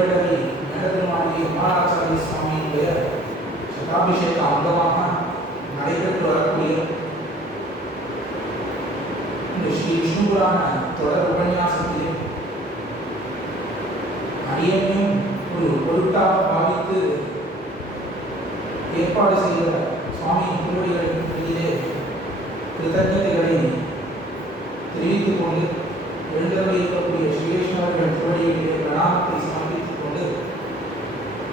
திருவள்ளரை மேலதிருமாளிகை விமானாச்சாரிய சுவாமியினுடைய சதாபிஷேக அங்கமாக நடைபெற்று வரக்கூடிய இந்த ஸ்ரீ விஷ்ணு புராண தொடர் உபன்யாசத்திலே அடியையும் ஒரு பொருட்டாக பாவித்து ஏற்பாடு செய்த சுவாமி திருவடிகளிலே கிருத்தஜதைகளை தெரிவித்துக் கொண்டு எழுந்தருளியிருக்கக்கூடிய ஸ்ரீகிருஷ்ணர்கள் திருவடிகளிலே பிரணாமத்தை சமர்ப்பித்துக் கொண்டு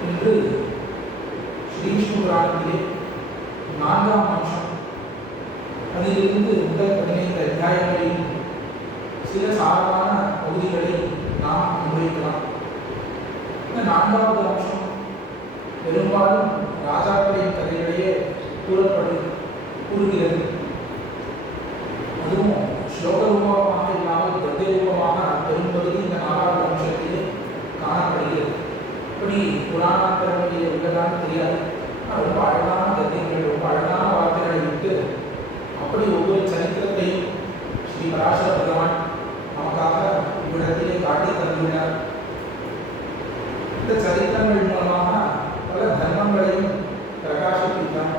இன்று ஸ்ரீ விஷ்ணு புராணத்திலே 4ஆம் அம்சம் அதிலிருந்து முதல் 15 அத்தியாயங்களில் சில சாதாரண பகுதிகளை நாம் அனுபவிக்கலாம். இந்த 4வது அம்சம் பெரும்பாலும் ராஜாக்களின் கதைகளையே கூறுகிறது. அதுவும் ஸ்லோக ரூபமாக இல்லாமல் கத்திய ரூபமாக பெரும்பகுதி இந்த 4வது அம்சத்திலே காணப்படுகிறது. இப்படி புராணாந்தரங்களிலே உள்ளதான்னு தெரியாது. ரொம்ப அழகான கத்தியங்கள், ரொம்ப அழகான வார்த்தைகளை விட்டு அப்படி ஒவ்வொரு சரித்திரத்தையும் ஸ்ரீ பராசர பகவான் நமக்காக இவ்விடத்திலே காட்டி தந்துள்ளார். இந்த சரித்திரங்கள் மூலமாக பல தர்மங்களையும் பிரகாசிப்பித்தார்.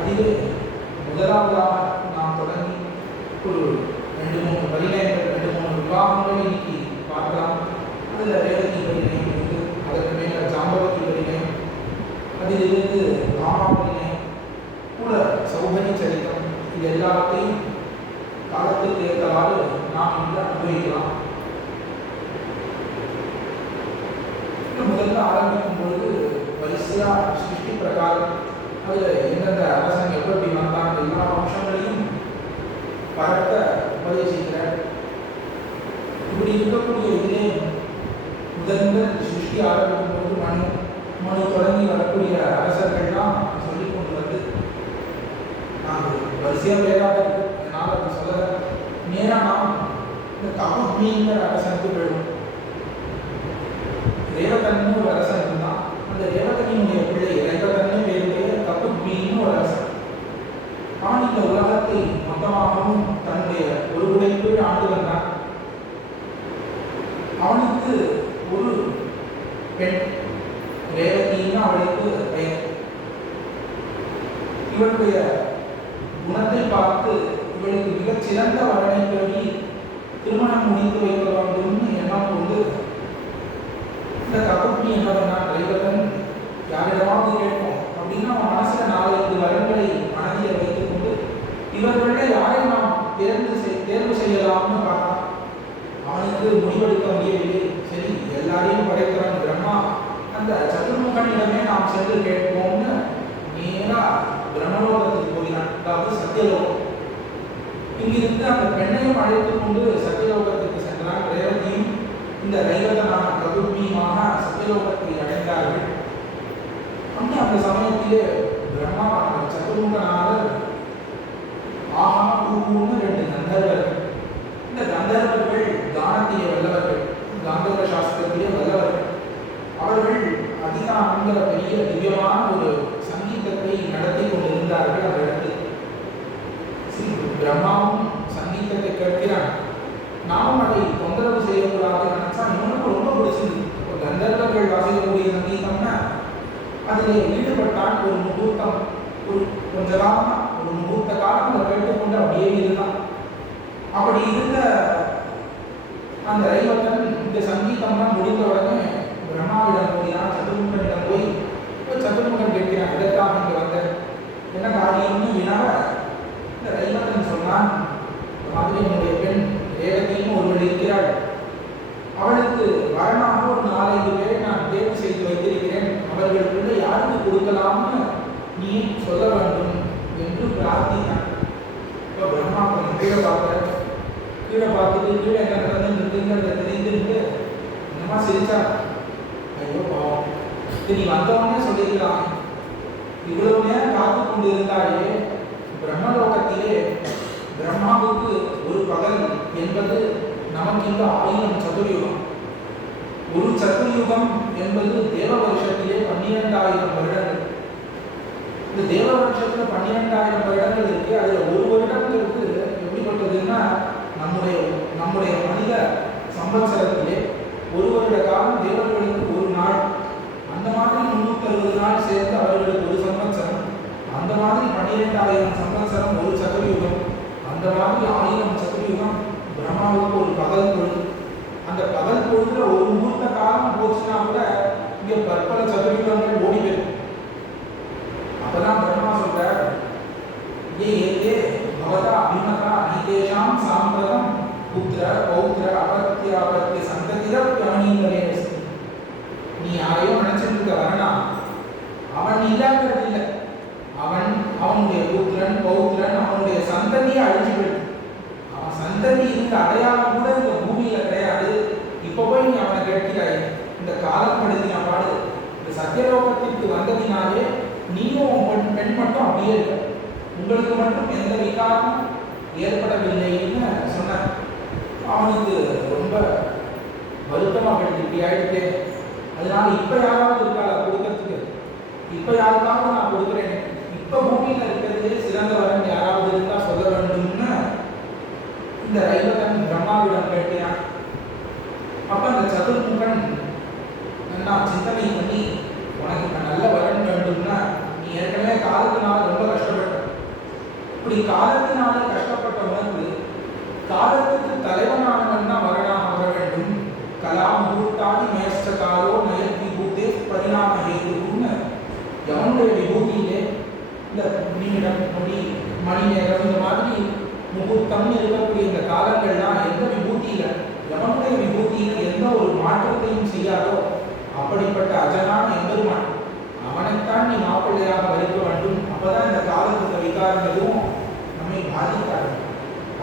அதிலே முதலாவதாக நாம் தொடங்கி ஒரு 2-3 பரிணயங்கள், 2-3 விவாகங்களை இன்னைக்கு பார்க்கலாம். அதில் ரேவதி பரிணயம் இருந்து, அதற்கு மேலே ஜாம்பவதி பரிணயம், அதிலிருந்து ராமா பரிணயம், கூட சௌகரி சரித்திரம், இது எல்லாத்தையும் காலத்துக்கு ஏற்றவாறு நாம் இன்று அனுபவிக்கலாம். முதல்ல ஆரம்பிக்கும் பொழுது வரிசையா சிருஷ்டி பிரகாரம் அதில் எந்தெந்த அரசன் எப்படி வந்தான் எல்லா அம்சங்களையும் பரத்த உபதேசிக்கிறார். இப்படி இருக்கக்கூடிய இதிலே முதல் சிருஷ்டி ஆரம்பிக்கும் பொழுது மனு தொடங்கி வரக்கூடிய அரசர்கள்லாம் சொல்லி கொண்டு வந்து நாங்கள் வரிசையாக வேறாக இருக்கு. அதனால் அப்படி சொல்ல நேராக நாம் இந்த கபுத்மிங்கிற அரசனுக்கு போயிடும். ரேவதன்னு ஒரு அரசன் இருந்தான். அந்த ரேவதனியுடைய பிள்ளை ரேவதன்னு பேருடைய கபுத்மின்னு ஒரு அரசன். அவன் இந்த உலகத்தை மொத்தமாகவும் தன்னுடைய ஒரு உடைக்குள் ஆண்டு வந்தான். அவனுக்கு ஒரு பெண் ரேவதின்னு அவளுக்கு பெயர். இவளுடைய குணத்தை பார்த்து இவளுக்கு மிகச் சிறந்த வரனை தேடி திருமணம் முடித்து வைக்க வேண்டும்னு எண்ணம் கொண்டு இந்த கபுத்மி என்னவென்னா ரேவதன் யாரிடமாவது கேட்போம் அப்படின்னா அவன் மனசுல 4-5 வரன்களை மனதில் வைத்துக் கொண்டு இவர்களில் யாரை நாம் தேர்வு செய்யலாம்னு பார்த்தான். அவனுக்கு முடிவெடுக்க முடியவில்லை. சரி, எல்லாரையும் படைத்தவன் பிரம்மா, அந்த சதுர்முகனிடமே நாம் சென்று கேட்போம்னு நேரா பிரம்மலோகத்துக்கு போகிறான். அதாவது சத்தியலோகம். இங்கிருந்து அந்த பெண்ணையும் அழைத்துக் கொண்டு சத்தியலோகத்துக்கு சென்றான். ரேவதியும் இந்த ரேவதனான கபுத்மியுமாக சத்தியலோகத்தை அடைந்தார்கள். அந்த சமயத்திலே பிரம்மாவான சதுர்முகனாக ஆஹா பூன்னு 2 கந்தர்வர்கள். இந்த கந்தர்வர்கள் கானத்திலே வல்லவர்கள், காந்தர்வ சாஸ்திரத்திலே வல்லவர்கள். அவர்கள் அதிகாங்கிற பெரிய திவ்யமான ஒரு சங்கீதத்தை நடத்தி கொண்டிருந்தார்கள். அந்த இடத்தில் பிரம்மாவும் சங்கீதத்தை கேட்கிறான். நாமும் அதை தொந்தரவு செய்யக்கூடாது நினைச்சா இவனுக்கு ரொம்ப பிடிச்சது. கந்தர்வர்கள் வாசிக்கக்கூடிய சங்கீதம்னா அதில் ஈடுபட்டான். ஒரு முகூர்த்தம், கொஞ்ச காலமா ஒரு முகூர்த்த காலம் அதை கேட்டுக்கொண்டு அப்படியே இருந்தான். அப்படி இருந்த அந்த ரேவதன் இந்த சங்கீதம்லாம் முடிந்த உடனே பிரம்மாவிடம் போகிறான். சதுர்முகனிடம் போய் சதுர்முகன் கேட்கிறான், இதற்காக இங்கே வந்த என்ன காரியம்னு வினாவ இந்த ரேவதன் சொன்னான், மாதிரி என்னுடைய பெண் ரேவதின்னு ஒருவள் இருக்கிறாள். அவளுக்கு வரனாக ஒரு 4-5 பேரை நான் தேர்வு செய்து வைத்திருக்கிறேன். அவர்களுக்குள்ள யாருக்கு கொடுக்கலாம்னு நீ சொல்ல வேண்டும் என்று பிரார்த்தித்தான். இப்போ பிரம்மா கொஞ்சம் கீழே பார்த்துட்டு கீழே என்ன நடந்துங்கிறத தெரிந்துட்டு என்னமா சிரிச்சா, ஐயோ பாவம், நீ வந்தவனே சொல்லியிருக்கலாம். இவ்வளவு நேரம் காத்து கொண்டு இருந்தாலே பிரம்மலோகத்திலே பிரம்மாவுக்கு ஒரு பகல் என்பது நமக்கு இங்கு 1000 சதுர்யுகம். ஒரு சதுர்யுகம் என்பது தேவ வருஷத்திலே 12,000 வருடங்கள். இந்த தேவ வருஷத்துல 12,000 வருடங்கள் இருக்கு. அதுல ஒரு வருடத்திற்கு எப்படிப்பட்டதுன்னா நம்முடைய மனித சம்பத்சரத்திலே ஒரு வருடம் 12,000 சம்வத்சரம் ஒரு சதுரயுகம். அந்த மாதிரி 1000 சதுரயுகம் பிரம்மாவுக்கு ஒரு பகல் பொழுது. அந்த பகல் பொழுதுல ஒரு முகூர்த்த காலம் போச்சுன்னா கூட இங்க பற்பல சதுரயுகங்கள் ஓடி போயிடும். அப்பதான் பிரம்மா சொல்ற, ஏ ஏ பவதா அபிமதா நைதேஷாம் சாம்பிரதம் புத்திர பௌத்திர அபத்தியாபத்திய சந்ததிர பிராணிகளே. நீ யாரையோ நினைச்சிட்டு இருக்க வரனா, அவன் இல்லாங்கிறது இல்லை. அவனுடைய புத்திரன் பௌத்திரன் அவனுடைய சந்ததியை அழிஞ்சு போயிடும். அவன் சந்ததி இருந்த அடையாளம் கூட இந்த பூமியில கிடையாது. இப்ப போய் நீ அவனை கேட்கிறாய். இந்த காலப்படுத்தின பாடு இந்த சத்தியலோகத்திற்கு வந்ததினாலே நீயும் பெண் மட்டும் அப்படியே இருக்க, உங்களுக்கு மட்டும் எந்த விகாரமும் ஏற்படவில்லைன்னு சொன்ன. அவனுக்கு ரொம்ப வருத்தமாக இப்படி ஆயிடுச்சு. அதனால இப்ப யாராவது இருக்கா கொடுக்கறதுக்கு, இப்ப யாருக்காவது நான் கொடுக்குறேன், இப்ப பூமியில இருக்கிறது சிறந்தவரன் யாராவது இருந்தா சொல்ல வேண்டும்னு இந்த ரைவதன் பிரம்மாவிடம் கேட்கிறான். அப்ப அந்த சதுர்முகன் நான் சிந்தனை பண்ணி, உனக்கு நல்ல வரன் வேண்டும்னா நீ ஏற்கனவே காலத்தினால ரொம்ப கஷ்டப்பட்ட, இப்படி காலத்தினால கஷ்டப்பட்ட உனக்கு காலத்துக்கு தலைவனானவன் தான் வரனாக வர வேண்டும். கலா முகூர்த்தாதி மேஷ்டகாரோ நயத்தி பூத்தே பரிணாம ஹேதுன்னு எவனுடைய விபூதியிலே இந்த நிமிடம் நொடி மணி நேரம் இந்த மாதிரி முகூர்த்தம்னு இருக்கக்கூடிய இந்த காலங்கள்லாம் எந்த விபூதியில எவனுடைய விபூதியில எந்த ஒரு மாற்றத்தையும் செய்யாதோ அப்படிப்பட்ட அஜனான எம்பெருமான் அவனைத்தான் நீ மாப்பிள்ளையாக வரிக்க வேண்டும். அப்பதான் இந்த காலத்துக்கு விகாரம் எதுவும் நம்மை பாதிக்காது.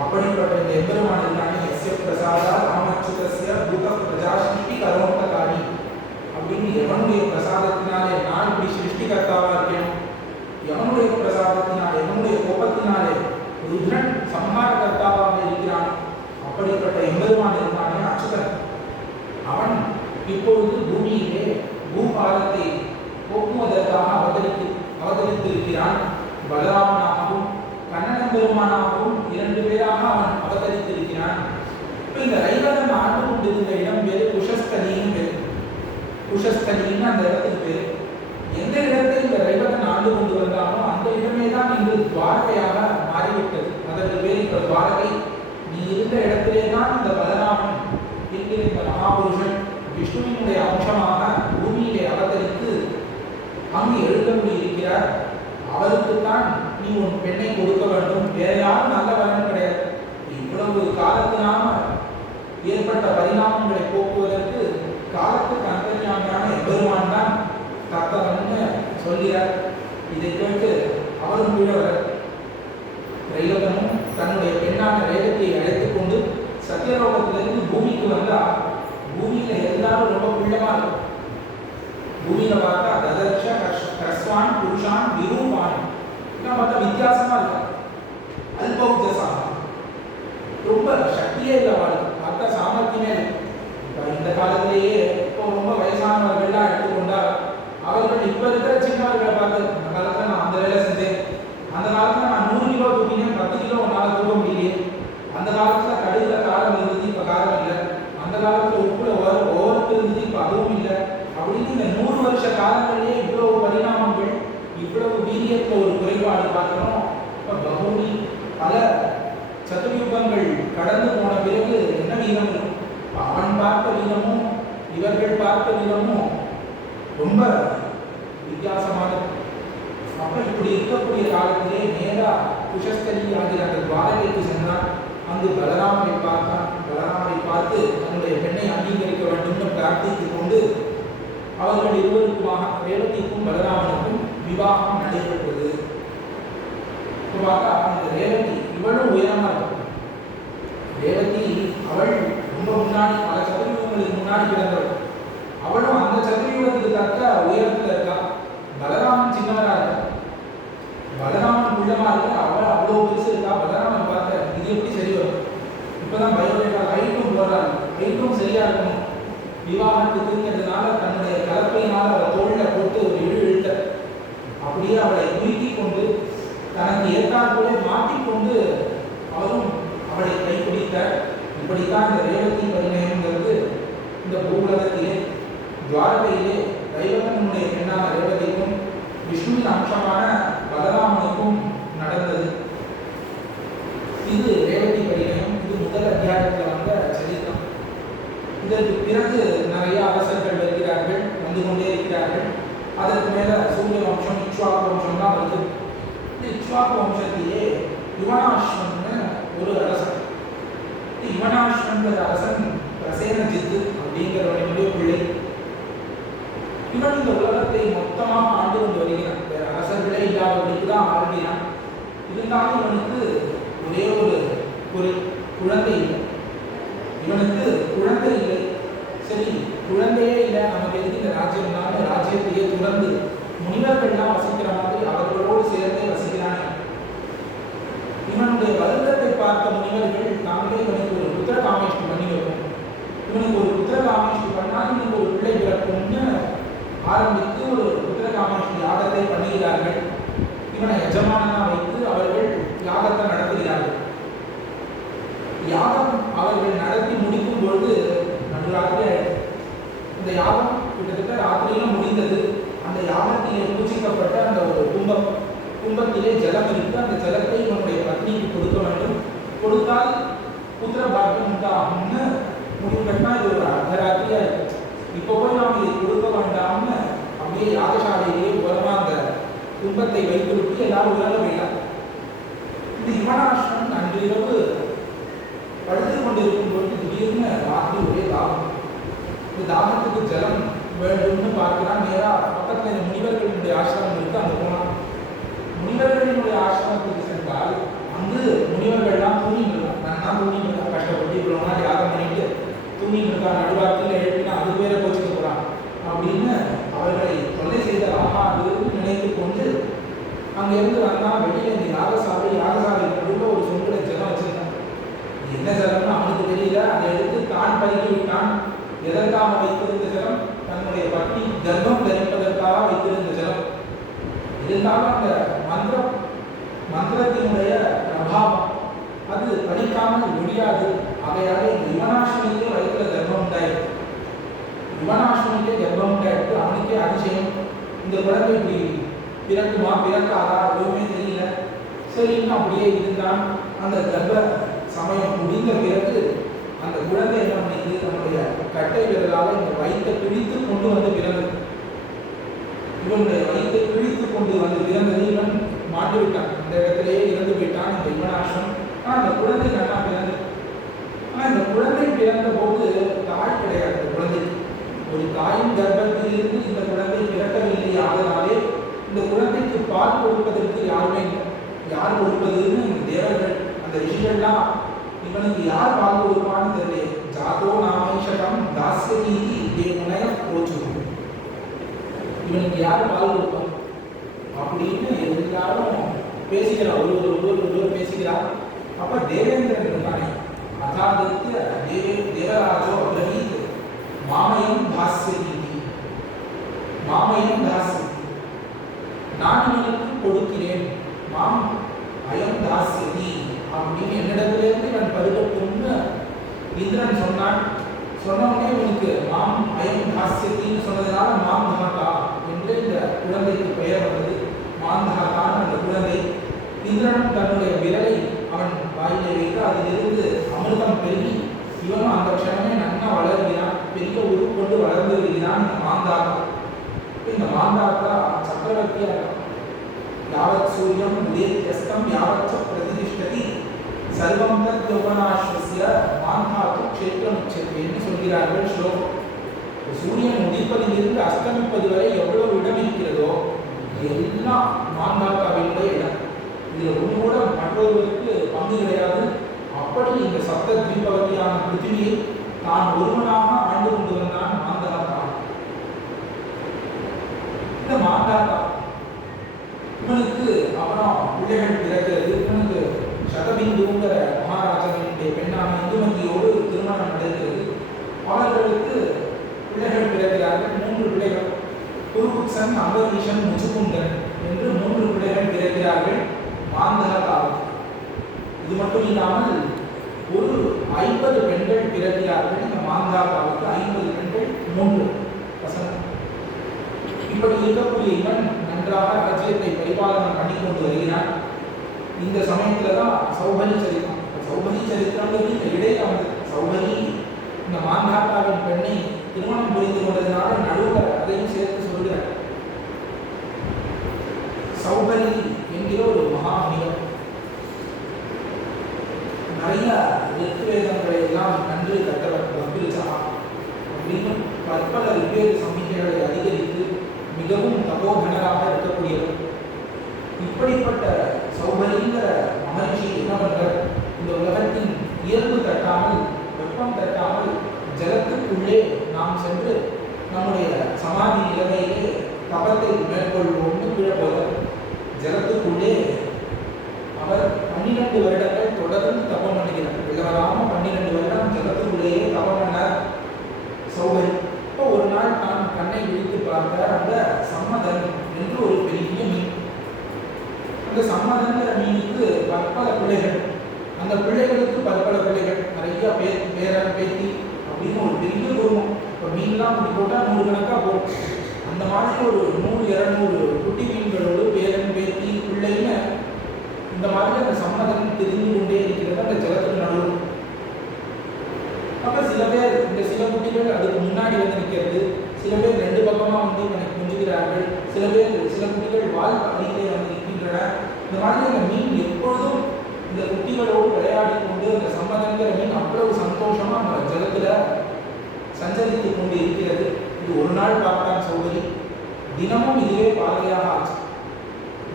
அப்படிப்பட்ட இந்த எம்பெருமான் இருக்கானே, எஸ்ய பிரசாதா ராமச்சுதஸ்ய பூத பிரஜாஸ்ரீ கரோந்தகாரி அப்படின்னு எவனுடைய பிரசாதத்தினாலே நான் இப்படி சிருஷ்டிகர்த்தாவா இருக்கேன், எவனுடைய பிரசாதத்தினாலே எவனுடைய கோபத்தினாலே ருத்ரன் சம்ஹாரகர்த்தாவாக இருக்கிறான், அப்படிப்பட்ட எம்பெருமான் இருக்கானே அச்சுதன், அவன் இப்பொழுது பூமியிலே பூபாலத்தை போக்குவதற்காக அவதரித்திருக்கிறான். பலராமனாகவும் கண்ணன் பெருமானாகவும் 2 பேராக அவன் அவதரித்திருக்கிறான். இப்போ இந்த ரைவதன் ஆண்டு கொண்டிருந்த இடம் பேரு குஷஸ்தலின்னு பேரு. குஷஸ்தலின்னு அந்த இடத்துக்கு பேரு. எந்த இடத்தை இந்த ரைவதன் ஆண்டு கொண்டு வந்தானோ அந்த இடமே தான் இன்று துவாரகையாக மாறிவிட்டது. அதற்கு பேர் இப்ப துவாரகை. நீ இருந்த இடத்திலே தான் இந்த பலராமன் இருக்கிற இந்த மகாபுருஷன் விஷ்ணுவினுடைய அம்சமாக பூமியிலே அவதரித்து அங்கு எழுதப்படி இருக்கிறார். அவருக்குத்தான் நீ உன் பெண்ணை கொடுக்க வேண்டும், வேற யாரும் நல்ல வரன் கிடையாது. இவ்வளவு காலத்தினால ஏற்பட்ட பரிணாமங்களை போக்குவதற்கு காலத்துக்கு அந்தர்யாமியான எம்பெருமான் தான் தக்கவன்னு சொல்கிறார். இதை கேட்டு அவரும் கீழவர் ரைவதனும் தன்னுடைய பெண்ணான ரேவதியை அழைத்துக் கொண்டு சத்தியலோகத்திலிருந்து பூமிக்கு வந்தா பூமியில எல்லாரும் ரொம்ப குள்ளமா இருக்கும். பூமியில பார்த்தா ததர்ஷ கஸ்வான் புருஷான் விரூபான் பார்த்தா வித்தியாசமா இருக்கும். அல்பௌஜசா ரொம்ப சக்தியே இல்லை அவளுக்கு, பார்த்தா சாமர்த்தியமே இல்லை. இந்த காலத்திலேயே இப்போ ரொம்ப வயசானவர்கள்லாம் எடுத்துக்கொண்டா அவர்கள் இப்ப இருக்கிற சின்னவர்களை பார்த்து, அந்த காலத்துல நான் அந்த வேலை செஞ்சேன், அந்த காலத்துல நான் 100 கிலோ தூக்கினேன், 10 கிலோ உன்னால தூக்க முடியலையே, அந்த காலத்துல கடுகுல காரம் இருந்தது இப்ப காரம் இல்லை, அந்த காலத்துல உப்புல ஓரத்து இருந்தது இப்ப அதுவும் இல்லை அப்படின்னு இந்த 100 வருஷ காலங்களிலே இவ்வளவு பரிணாமங்கள், இவ்வளவு வீரியத்துல ஒரு குறைபாடு பார்க்கிறோம். இப்ப பகூனி பல சதுர்யுகங்கள் கடந்து போன பிறகு என்ன வீரம் இருக்கும்? அவன் பார்த்த வீரமும் இவர்கள் பார்த்த வீரமும் ரொம்ப வித்தியாசமானது. அப்ப இப்படி இருக்கக்கூடிய காலத்திலே நேரா குஷஸ்தலி ஆகிய அந்த துவாரகைக்கு சென்றான். அங்கு பலராமனை பார்த்தான். பலராமனை பார்த்து தன்னுடைய பெண்ணை அங்கீகரிக்க வேண்டும் பிரார்த்தித்துக் கொண்டு அவர்கள் இருவருக்குமாக ரேவதிக்கும் பலராமனுக்கும் விவாகம் நடைபெற்றது. பார்த்தா இந்த ரேவதி இவளும் உயரமா இருக்கும். ரேவதி அவள் ரொம்ப முன்னாடி பல சதுர்யுகங்களுக்கு முன்னாடி பிறந்தவள். அவளும் அந்த சதுர்யுகத்துக்கு தக்க உயரத்துல இருக்கா. பலராமன் சின்னவரா இருக்கா. பலராமன் உள்ளமா இருக்க, அவள் அவ்வளவு பெருசு இருக்கா. பலராமன் பார்த்த இது எப்படி சரி வரும்? இப்பதான் பயோடேட்டா ஹைட்டும் போறாரு, ஹைட்டும் சரியா இருக்கணும். விவாகத்துக்குங்கிறதுனால தன்னுடைய கலப்பையினால் அவள் தோளில போட்டு ஒரு இழுத்த, அப்படியே அவளை குறுக்கி கொண்டு தனக்கு ஏற்றாற்போல மாற்றிக்கொண்டு அவரும் அவளை கைப்பிடித்தார். இப்படித்தான் இந்த ரேவதி பரிணயம்ங்கிறது இந்த பூவுலகத்திலே துவாரகையிலே ரைவதனுடைய பெண்ணான ரேவதிக்கும் விஷ்ணுவின் அம்சமான பலராமனுக்கும் வம்சத்திலே யுவனாஸ்வன்னு ஒரு அரசன். யுவனாஸ்வன்ற அரசன் பிரசேனஜித்து அப்படிங்கிறவனுடைய பிள்ளை. இவன் இந்த உலகத்தை மொத்தமாக ஆண்டு கொண்டு வருகிறான். வேற அரசர்களே இல்லாதவர்களுக்கு தான் ஆளுகிறான். இருந்தாலும் இவனுக்கு ஒரே ஒரு குழந்தை இல்லை. இவனுக்கு குழந்தை இல்லை. சரி, குழந்தையே இல்லை, நமக்கு எதுக்கு இந்த ராஜ்யம்னால ராஜ்யத்தையே துறந்து முனிவர்கள்லாம் வசிக்கிற மாதிரி அவர்களோடு சேர்ந்தே வசிக்கிறானே. இவனுடைய வருடத்தை பார்த்த முனிவர்கள் தாங்களே இவனுக்கு ஒரு புத்திர காமேஷ்டி பண்ணி வைக்கும். இவனுக்கு ஒரு புத்திர காமேஷ்டி பண்ணால் இவனுக்கு ஒரு பிள்ளை பிறக்கும்னு ஆரம்பித்து ஒரு புத்திர காமேஷ்டி யாகத்தை பண்ணுகிறார்கள். இவனை எஜமானனா வைத்து அவர்கள் யாகத்தை நடத்துகிறார்கள். யாகம் அவர்கள் நடத்தி முடிக்கும் பொழுது நடுராத்திரி இந்த யாகம் கிட்டத்தட்ட ராத்திரியிலும் முடிந்தது. அந்த யாகத்திலே பூஜிக்கப்பட்ட அந்த ஒரு கும்பத்திலே ஜலம் இருக்கு. அந்த ஜலத்தை இவனுடைய பத்னிக்கு கொடுக்க வேண்டும். கொடுத்தால் புத்திர பாக்கியம் உண்டாகும்னு முடிவு கட்டினா இது ஒரு அர்த்தராத்திரியா இருக்கு. இப்போ போய் நாம் இதை கொடுக்க வேண்டாம்னு அப்படியே யாகசாலையிலேயே உரமா அந்த கும்பத்தை வைத்து விட்டு எல்லாரும் உலக வேண்டாம். இந்த யுவனாஸ்வன் அன்று இரவு படுத்து கொண்டிருக்கும் பொழுது திடீர்னு ராத்திரி ஒரே தாகம். இந்த தாகத்துக்கு ஜலம் வேண்டும்னு பார்க்கிறான். நேராக பக்கத்தில் இந்த முனிவர்களுடைய ஆசிரமம் இருக்கு, அங்கே போனான். முனிவர்களினுடைய ஆசிரமத்துக்கு சென்றால் அங்கு முனிவர்கள்லாம் தூங்கிட்டு இருக்கான். நான் தூங்கிட்டு இருக்கேன், கஷ்டப்பட்டு இவ்வளோ நாள் யாகம் பண்ணிட்டு தூங்கிட்டு இருக்கான். நடுவாக்கில் எழுப்பினா அது பேரை கோச்சிக்க போகிறான் அப்படின்னு அவர்களை தொல்லை செய்த ஆகாதுன்னு நினைத்து கொண்டு அங்கிருந்து வந்தான். வெளியே இந்த யாகசாலை நடுவில் ஒரு சொந்த ஜலம் வச்சிருக்கான். என்ன ஜலம்னு அவனுக்கு தெரியல. அதை எடுத்து தான் பறித்து விட்டான். எதற்காக வைத்திருந்த ஜலம்? தன்னுடைய பட்டி கர்ப்பம் தரிப்பதற்காக வைத்திருந்த ஜலம். இருந்தாலும் அந்த மந்திரத்தினுடைய பிரபாவம் அது படிக்காமல் முடியாது. அவையாக இந்த யுவனாஸ்வனுக்கே வயிற்றுல கர்ப்பம் உண்டாயிருக்கு. யுவனாஸ்வனுக்கே கர்ப்பம் உண்டாயிருக்கு. அவனுக்கே அதிசயம், இந்த குழந்தை இப்படி பிறக்குமா பிறக்காதா எதுவுமே தெரியல. சரின்னு அப்படியே இருந்தான். அந்த கர்ப்ப சமயம் முடிந்த பிறகு அந்த குழந்தை என்ன பண்ணிது, நம்முடைய கட்டை விரலால் இந்த வயிற்றை பிடித்து கொண்டு வந்து பிறந்தது. இவனுடைய வயிற்றை பிடித்து கொண்டு வந்து பிறந்தது. இவன் மாண்டு விட்டான், அந்த இடத்திலேயே இறந்து போயிட்டான் இந்த யுவனாஸ்வன். ஆனால் அந்த குழந்தை நல்லா பிறந்தது. ஆனால் இந்த குழந்தை பிறந்த போது தாய் கிடையாது. இந்த குழந்தை ஒரு தாயின் கர்ப்பத்தில் இருந்து இந்த குழந்தை பிறக்கவில்லை. ஆதலாலே இந்த குழந்தைக்கு பால் கொடுப்பதற்கு யாருமே இல்லை. யார் கொடுப்பதுன்னு இந்த தேவர்கள் அந்த ரிஷிகள்லாம் இவனுக்கு யார் பால் கொடுப்பான்னு தெரியல. ஜாதோ நாமேஷகம் தாஸ்யதீதி தேவனைய போச்சு, இவனுக்கு யார் பால் கொடுப்பான் அப்படின்னு எல்லாரும் பேசிக்கிறார். ஒருவர் பேசிக்கிறார். அப்ப தேவேந்திரன் இருக்கானே, அதாதித்ய தேவராஜோ அப்ரவீத் மாமயம் தாஸ்யதீதி, மாமயம் தாஸ்யதி, நான் இவனுக்கு கொடுக்கிறேன், மாம் அயம் தாஸ்யதி அப்படின்னு என்னிடத்திலிருந்து இவன் பருகட்டும்னு இந்திரன் சொன்னான். சொன்னவனே இவனுக்கு மாம் அயம் தாஸ்யத்தின்னு சொன்னதுனால மாந்தாத்தா என்று இந்த குழந்தைக்கு பெயர் வந்தது. மாந்தாத்தான் அந்த குழந்தை. இந்திரனும் தன்னுடைய விரலை அவன் வாயிலை வைத்து அதிலிருந்து அமிர்தம் பெருகி இவனும் அந்த க்ஷணமே நன்னா வளர்கிறான். பெரிய உருக்கொண்டு வளர்ந்து வருகிறான் இந்த மாந்தாத்தா. இந்த மாந்தாத்தா சக்கரவர்த்தியா இருக்கான். யாவத் சூரியம் உதேத்யஸ்தம் யாவச்ச பிரதிஷ்டதி சர்வம் தத் யௌவனாஸ்வஸ்ய மாந்தாத்து க்ஷேத்ரமுச்யதேன்னு சொல்கிறார்கள் ஸ்லோகம். சூரியன் உதிப்பதிலிருந்து அஸ்தமிப்பது வரை எவ்வளவு இடம் இருக்கிறதோ எல்லாம் மாந்தாத்தாவினுடைய இடம். இதில் ஒன்று கூட மற்றொருவருக்கு பங்கு கிடையாது. அப்படி இந்த சப்த தீபவதியான பிருத்திவியை தான் ஒருவனாக ஆண்டு கொண்டு வந்தான் மாந்தாத்தா. இந்த மாந்தாத்தா இவனுக்கு அப்புறம் பிள்ளைகள் பிறக்கிறது. இவனுக்கு சதபிந்துங்கிற மகாராஜனுடைய பெண்ணான இந்துமதியோடு திருமணம் நடக்கிறது. அவர்களுக்கு பிள்ளைகள் பிறக்கிறார்கள். 3 பிள்ளைகள், குருபுக்சன், அம்பரீஷன், முச்சுகுந்தன் என்று 3 பிள்ளைகள் பிறக்கிறார்கள் மாந்தாத்தாவுக்கு. இது மட்டும் இல்லாமல் ஒரு 50 பெண்கள் பிறக்கிறார்கள் இந்த மாந்தாத்தாவுக்கு. 50 பெண்கள், 3 பசங்க. இப்படி இருக்கக்கூடிய இவன் நன்றாக ராஜ்யத்தை பரிபாலனம் பண்ணி கொண்டு வருகிறான். இந்த சமயத்துல தான் சௌபரி சரித்திரம். சௌபரி சரித்திரங்கிறது இந்த இடையில வந்து சௌபரி இந்த மாந்தாத்தாவின் பெண்ணை திருமணம் புரிந்து கொண்டதுனால நடுவர் அதையும் சேர்த்து சொல்கிறார். சௌபரி என்கிற ஒரு மகாமுனிவர், பற்பல பிள்ளைகள், நிறைய பேரன் பேத்தி அப்படின்னு ஒரு பெரிய குடும்பம். இப்போ மீன்லாம் குட்டி போட்டால் 100 கணக்காக போகும். அந்த மாதிரி ஒரு 100-200 குட்டி மீன்களோடு பேரன் பேத்தி பிள்ளைன்னு இந்த மாதிரி அந்த சம்மதம் தெரிந்து கொண்டே இருக்கிறது அந்த ஜலத்துக்கு நடுவில். அப்போ சில பேர் இந்த சில குட்டிகள் அதுக்கு முன்னாடி வந்து நிற்கிறது, சில பேர் 2 பக்கமாக வந்து எனக்கு குஞ்சுகிறார்கள், சில பேர் சில குட்டிகள் வால் அருகிலே வந்து நிற்கின்றன. இந்த மாதிரி அந்த மீன் எப்பொழுதும் இந்த குட்டிகளோடு விளையாடி கொண்டு அந்த சம்மதங்கிற மீன் அவ்வளவு சந்தோஷமா அந்த ஜலத்துல சஞ்சரித்து கொண்டு இருக்கிறது. இது ஒரு நாள் பார்த்தான் சௌதரி. தினமும் இதுவே பார்வையாக ஆச்சு.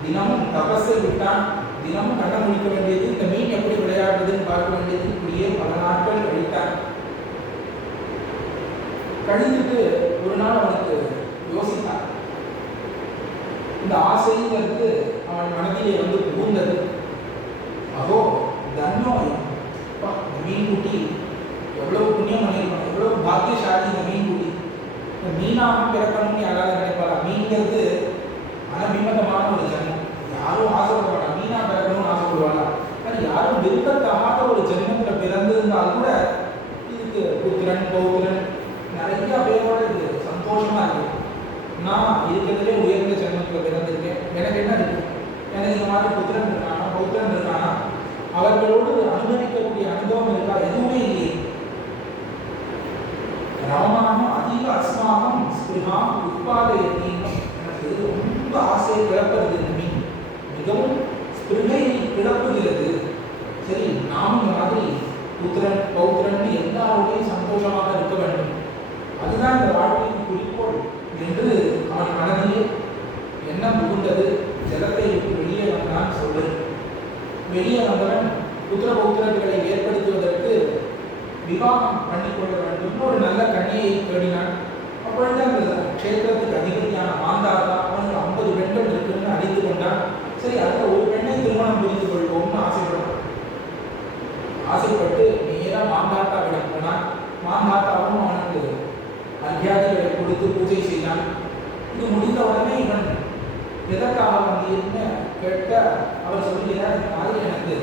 தினமும் தபஸை விட்டான், தினமும் கண்ண முடிக்க வேண்டியது, இந்த மீன் எப்படி விளையாடுறதுன்னு பார்க்க வேண்டியது. இப்படியே பல நாட்கள் கழித்தான். கழிந்துட்டு ஒரு நாள் அவனுக்கு யோசித்தான். இந்த ஆசைங்கிறது அவன் மனதிலே வந்து புகுந்தது. அதோ தன்யம், இந்த மீன் குட்டி எவ்வளவு புண்ணியம் பண்ணியிருக்கணும், எவ்வளவு பாக்கியசாலி இந்த மீன் குட்டி. இந்த மீனாக பிறக்கணும்னு யாராவது நினைப்பாரா? மீன்கிறது அனபிமதமான ஒரு ஜென்மம். யாரும் ஆசைப்பட மாட்டாங்க மீனா பிறக்கணும்னு ஆசைப்படுவாங்க. ஆனால் யாரும் விருப்பத்தகாத ஒரு ஜென்மத்தில் பிறந்திருந்தால் கூட இதுக்கு புத்திரன் பௌத்திரன் நிறைய பேரோட இது சந்தோஷமா இருக்கு. நான் இருக்கிறதுலே உயர்ந்த ஜென்மத்தில் பிறந்திருக்கேன், எனக்கு என்ன இருக்கு, எனக்கு இந்த மாதிரி புத்திரன் இருக்கானா பௌத்திரன் இருக்கானா, அவர்களோடு அனுபவிக்கக்கூடிய அனுபவம் இருக்கா? எதுவுமே இல்லையே. ரமமானம் அதிக அஸ்மாகம் ஸ்பிருகாம் உட்பாதயத்தி. எனக்கு ரொம்ப ஆசையை கிளப்புறது இந்த மீன், மிகவும் ஸ்பிருகையை கிளப்புகிறது. சரி, நாமும் இந்த மாதிரி புத்திரன் பௌத்திரன் எல்லாரோடையும் சந்தோஷமாக இருக்க வேண்டும், அதுதான் இந்த வாழ்க்கைக்கு குறிக்கோள் என்று அவன் மனதிலே எண்ணம் புகுந்தது. ஜலத்தை விட்டு வெளியே வந்தான் சொல்வது. வெளியே வந்தவன் புத்திர பௌத்திரர்களை ஏற்படுத்துவதற்கு விவாகம் பண்ணிக்கொள்ள வேண்டும் ஒரு நல்ல கன்னியை தேடினான். அப்பொழுது அந்த க்ஷேத்திரத்துக்கு அதிபதியான மாந்தாதா அவனுக்கு 50 பெண்கள் இருக்குன்னு அறிந்து கொண்டான். சரி, அதில் ஒரு பெண்ணை திருமணம் புரிந்து கொள்வோம்னு ஆசைப்பட்டான். ஆசைப்பட்டு நேராக மாந்தாத்தாவிடம் போனான். மாந்தாத்தாவும் அவனுக்கு அத்தியாதிகளை கொடுத்து பூஜை செய்தான். இது முடிந்த உடனே இவன் எதற்காக வந்தீர்னு கேட்க அவர் சொல்கிறார், இந்த மாதிரி எனக்கு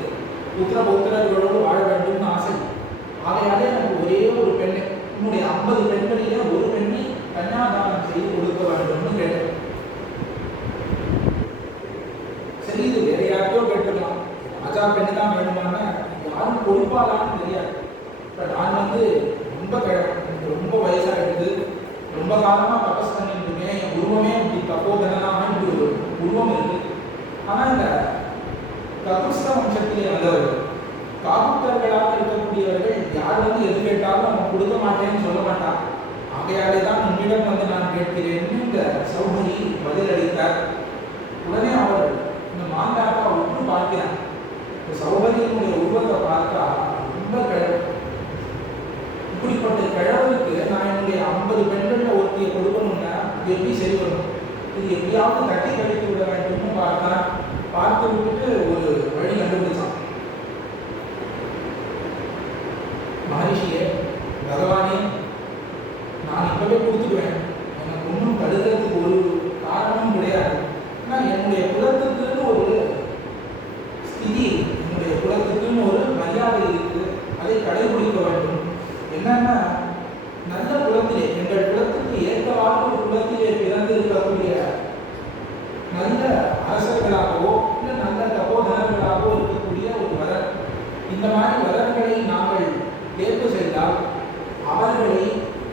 புத்திர பௌத்திரர்களோடு வாழ வேண்டும்னு ஆசை, ஆகையாலே எனக்கு ஒரே ஒரு பெண்ணை, உன்னுடைய 50 பெண்களிலே ஒரு பெண்ணை கன்னியாதானம் செய்து கொடுக்க வேண்டும்னு கேட்டேன். சரி, இது வேற யாருக்கோ கேட்டுக்கலாம், ராஜா பெண்ணு தான் வேணுமான யாரும் கொடுப்பாளான்னு தெரியாது. இப்போ நான் வந்து ரொம்ப எனக்கு ரொம்ப வயசாகிடுது, ரொம்ப காலமாக தபஸ் பண்ணிட்டு இருக்கேன், என் உருவமே இப்படி தப்போதனாக இப்படி ஒரு உருவம் இருக்கு. ஆனால் இந்த ககுஸ்த வம்சத்திலே வந்தவர்கள் காகுத்தர்களாக இருக்கக்கூடியவர்கள் யார் வந்து எது கேட்டாலும் அவன் கொடுக்க மாட்டேன்னு சொல்ல மாட்டான். ஆகையாலே தான் உன்னிடம் வந்து நான் கேட்கிறேன்னு இந்த சௌபரி பதிலளித்தார். உடனே அவர் இந்த மாந்தாக்கா உற்று பார்க்கிறான். இந்த சௌபரியினுடைய உருவத்தை பார்த்தா ரொம்ப கிழவு. இப்படிப்பட்ட கிழவுக்கு நான் என்னுடைய 50 பெண்களில் ஒருத்தியை கொடுக்கணும்னா எப்படி சரி வரும்? இது எப்படியாவது தட்டி கழித்து விட வேண்டும்னு பார்த்தான். பார்த்து விட்டுட்டு ஒரு வழி கண்டுபிடிச்சான். மகரிஷியே, பகவானே, நான் இப்பவே கொடுத்துடுவேன், எனக்கு ஒன்றும் தடுக்கிறதுக்கு ஒரு காரணமும் கிடையாது. ஆனால் என்னுடைய குலத்துக்குன்னு ஒரு ஸ்திதி, என்னுடைய குலத்துக்குன்னு ஒரு மரியாதை இருக்கு, அதை கடைபிடிக்க வேண்டும். என்னன்னா, நல்ல குலத்திலே, எங்கள் குலத்துக்கு ஏற்றவாறு ஒரு குலத்திலே பிறந்து இருக்கக்கூடிய நல்ல அரசர்களாகவோ இல்லை நல்ல தபோதனர்களாகவோ இருக்கக்கூடிய ஒரு வரர், இந்த மாதிரி வரர்களை நாங்கள் தேர்வு செய்தால் அவர்களை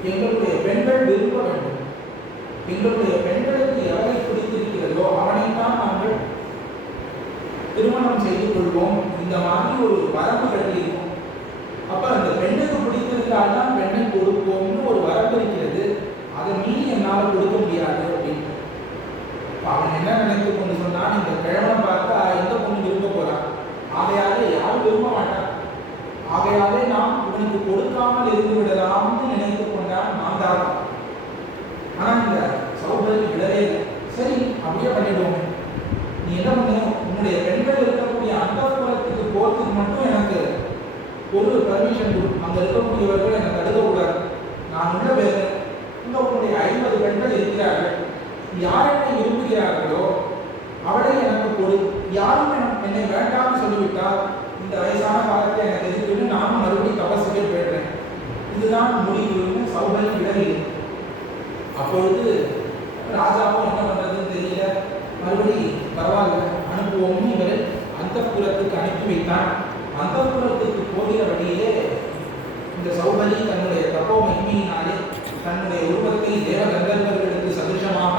எங்களுடைய பெண்கள் விரும்ப வேண்டும். எங்களுடைய பெண்களுக்கு எவரை பிடித்திருக்கிறதோ அவனைத்தான் நாங்கள் திருமணம் செய்து கொள்வோம். இந்த மாதிரி ஒரு வரம்பு கட்டியிருக்கோம். அப்போ அந்த பெண்ணுக்கு பிடித்திருந்தால்தான் பெண்ணை கொடுப்போம்னு ஒரு வரம்பு இருக்கிறது. அதை மீறி என்னால் கொடுக்க முடியாது அப்படின்னு அவன் என்ன நினைத்து கொண்டு சொன்னான், இந்த கிழமை பார்த்தா எந்த பொண்ணு விரும்ப போறான், ஆகையாலே யாரும் விரும்ப மாட்டான், ஆகையாலே நாம் இவனுக்கு கொடுக்காமல் இருந்து விடலாம்னு நினைத்து கொண்டான் மாந்தாரம். ஆனால் இந்த சௌபரி விடவே இல்லை. சரி, அப்படியே பண்ணிடுவோம். நீ என்ன பண்ணு, உன்னுடைய பெண்கள் இருக்கக்கூடிய அந்த குலத்துக்கு போகிறதுக்கு மட்டும் எனக்கு ஒரு பர்மிஷன் கொடு. அங்கே இருக்கக்கூடியவர்கள் எனக்கு தடுக்கக்கூடாது. நான் உள்ள பேர் இந்த உன்னுடைய 50 பெண்கள் இருக்கிறார்கள், யார் என்னை விரும்புகிறார்களோ அவளை எனக்கு கொடு. யாரும் என்னை வேண்டாம்னு சொல்லிவிட்டால் இந்த வயசான காலத்தில் எனக்கு எதுக்குன்னு இதுதான் முடிவுன்னு சௌபரி விடவில்லை. அப்பொழுது ராஜாவும் என்ன பண்றதுன்னு தெரியல, மறுபடி பரவாயில்ல அனுப்புவோம்னு இவரை அந்தப்புறத்துக்கு அனுப்பி வைத்தான். அந்தப்புறத்துக்கு போகிற வழியிலே இந்த சௌபரி தன்னுடைய தப்போ மகிமையினாலே தன்னுடைய உருவத்தை தேவ கந்தர்வர்களுக்கு சதுஷமாக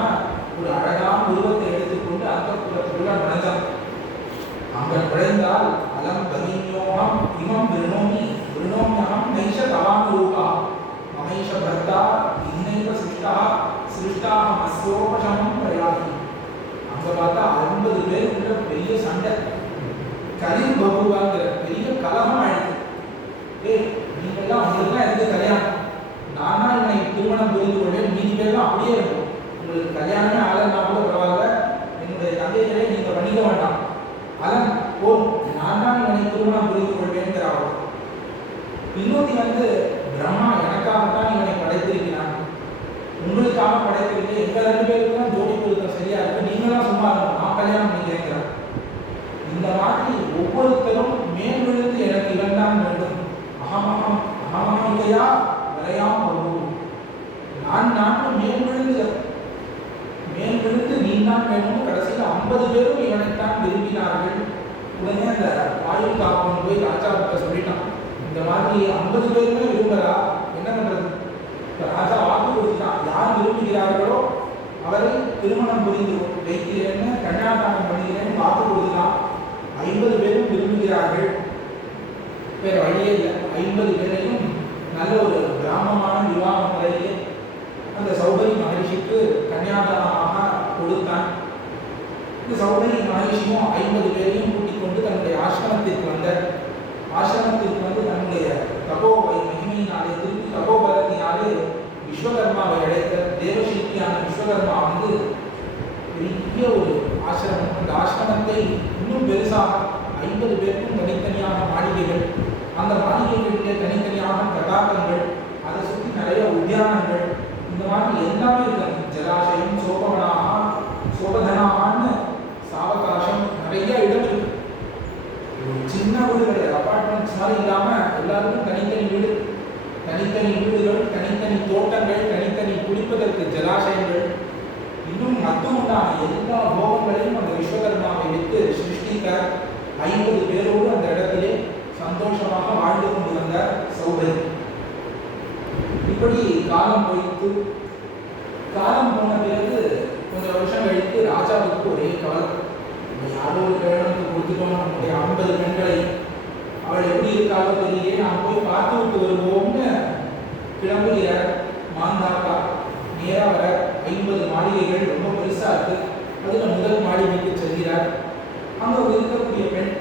ஒரு அழகான உருவத்தை எடுத்துக்கொண்டு அந்தப்புறத்துக்குள்ள நுழைந்தான். அங்க நுழைந்தால் அலம் பகின்யோகம் இமம் விருணோமியம் நைஷ தவானுரூபா மமைஷ பர்த்தா இன்னைவ சிருஷ்டா மஸ்யோபசமம் பிரயாகி. அங்க பார்த்தா 50 பேருக்குள்ள பெரிய சண்டை, கலில் பகுவாங்கிற பெரிய கலகம் ஆயிடுது. நீங்கெல்லாம் உங்களுக்குலாம் எதுக்கு கல்யாணம், நானா இவனை திருமணம் புரிந்து கொள்வேன், மீதி பேர்லாம் அப்படியே இருக்கும், உங்களுக்கு கல்யாணமே ஆளன்னா கூட பரவாயில்ல, என்னுடைய தந்தைகளை நீங்க பண்ணிக்க வேண்டாம், அதன் போதும், நான் தான் இவனை திருமணம் புரிந்து கொள்வேங்கிற அவர். இன்னொருத்தி பிரம்மா எனக்காகத்தான் இவனை படைத்திருக்கிறான், உங்களுக்காக படைத்திருக்கு, எங்க 2 பேருக்கு தான் ஜோடி பொருத்தம் சரியா இருக்கு, நீங்களாம் சும்மா இருக்கும், நான் கல்யாணம் பண்ணி கேட்கிறேன். இந்த மாதிரி ஒவ்வொருத்தரும் மேல் விழுந்து எனக்கு இவன் தான் வேண்டும், அகமகமையா வரையாம் வரும், நான் மேல் விழுந்து நீ தான் வேணும். கடைசியில் 50 பேரும் இவனைத்தான் விரும்பினார்கள். உடனே அந்த வாயில் காப்பன் போய் ராஜாவுக்கு சொல்லிட்டான், இந்த மாதிரி 50 பேருமே விரும்புகிறா, என்ன பண்றது? ராஜா வாக்கு கொடுத்துட்டான், யார் விரும்புகிறார்களோ அவரை திருமணம் புரிந்து வைக்கிறேன்னு கன்னியாதானம் பண்ணுகிறேன்னு வாக்கு கொடுத்துட்டான். 50 பேரும் விரும்புகிறார்கள், வேற வழியே இல்லை. 50 பேரையும் நல்ல ஒரு கிராமமான விவாக முறையிலே அந்த சௌபரி மகரிஷிக்கு கன்னியாதானமாக கொடுத்தான். இந்த சௌபரி மகரிஷியும் 50 பேரையும் கூட்டிக் கொண்டு தன்னுடைய ஆசிரமத்திற்கு வந்தார். ஆசிரமத்திற்கு வந்து தன்னுடைய தபோ மகிமையினாலே திருப்பி தபோபலத்தினாலே விஸ்வகர்மாவை அழைத்த தேவசில்பியான விஸ்வகர்மா பெரிய ஒரு ஆசிரமம். அந்த ஆசிரமத்தை இன்னும் பெருசாக 50 பேருக்கும் தனித்தனியாக மாளிகைகள், அந்த மாளிகைகளிலே தனித்தனியாக தடாகங்கள், அதை சுற்றி நிறைய உத்தியானங்கள், இந்த மாதிரி எல்லாமே இருக்காங்க. ஜலாசயம், சோபதனான்னு சாவகாசம், நிறைய இடம் இருக்கு. ஒரு சின்ன வீடு கிடையாது, அப்பார்ட்மெண்ட்ஸ் மாதிரி இல்லாம எல்லாருக்கும் தனித்தனி வீடு, தனித்தனி வீடுகள், தனித்தனி தோட்டங்கள், தனித்தனி குளிப்பதற்கு ஜலாசயங்கள், இன்னும் மொத்தம் உண்டான எல்லா போகங்களையும் அந்த விஸ்வகர்மாவை வைத்து சிருஷ்டிக்க 50 பேரோடு அந்த இடத்திலே சந்தோஷமாக வாழ்ந்து கொண்டு வந்தார் சௌபரி. இப்படி காலம் போயிட்டு, காலம் போன பிறகு கொஞ்சம் வருஷம் கழித்து ராஜாவுக்கு ஒரே கவலை, யாரோ ஒரு கிழமைக்கு கொடுத்துட்டோம் நம்முடைய 50 பெண்களை, அவள் எப்படி இருக்காளோ தெரியலே, நான் போய் பார்த்து விட்டு வருவோம்னு கிளம்புகிறார். மாந்தாக்கா நேராக வர 50 மாளிகைகள் ரொம்ப பெருசா இருக்கு, அதுல முதல் மாளிகைக்கு செல்கிறார். அங்க இருக்கக்கூடிய பெண்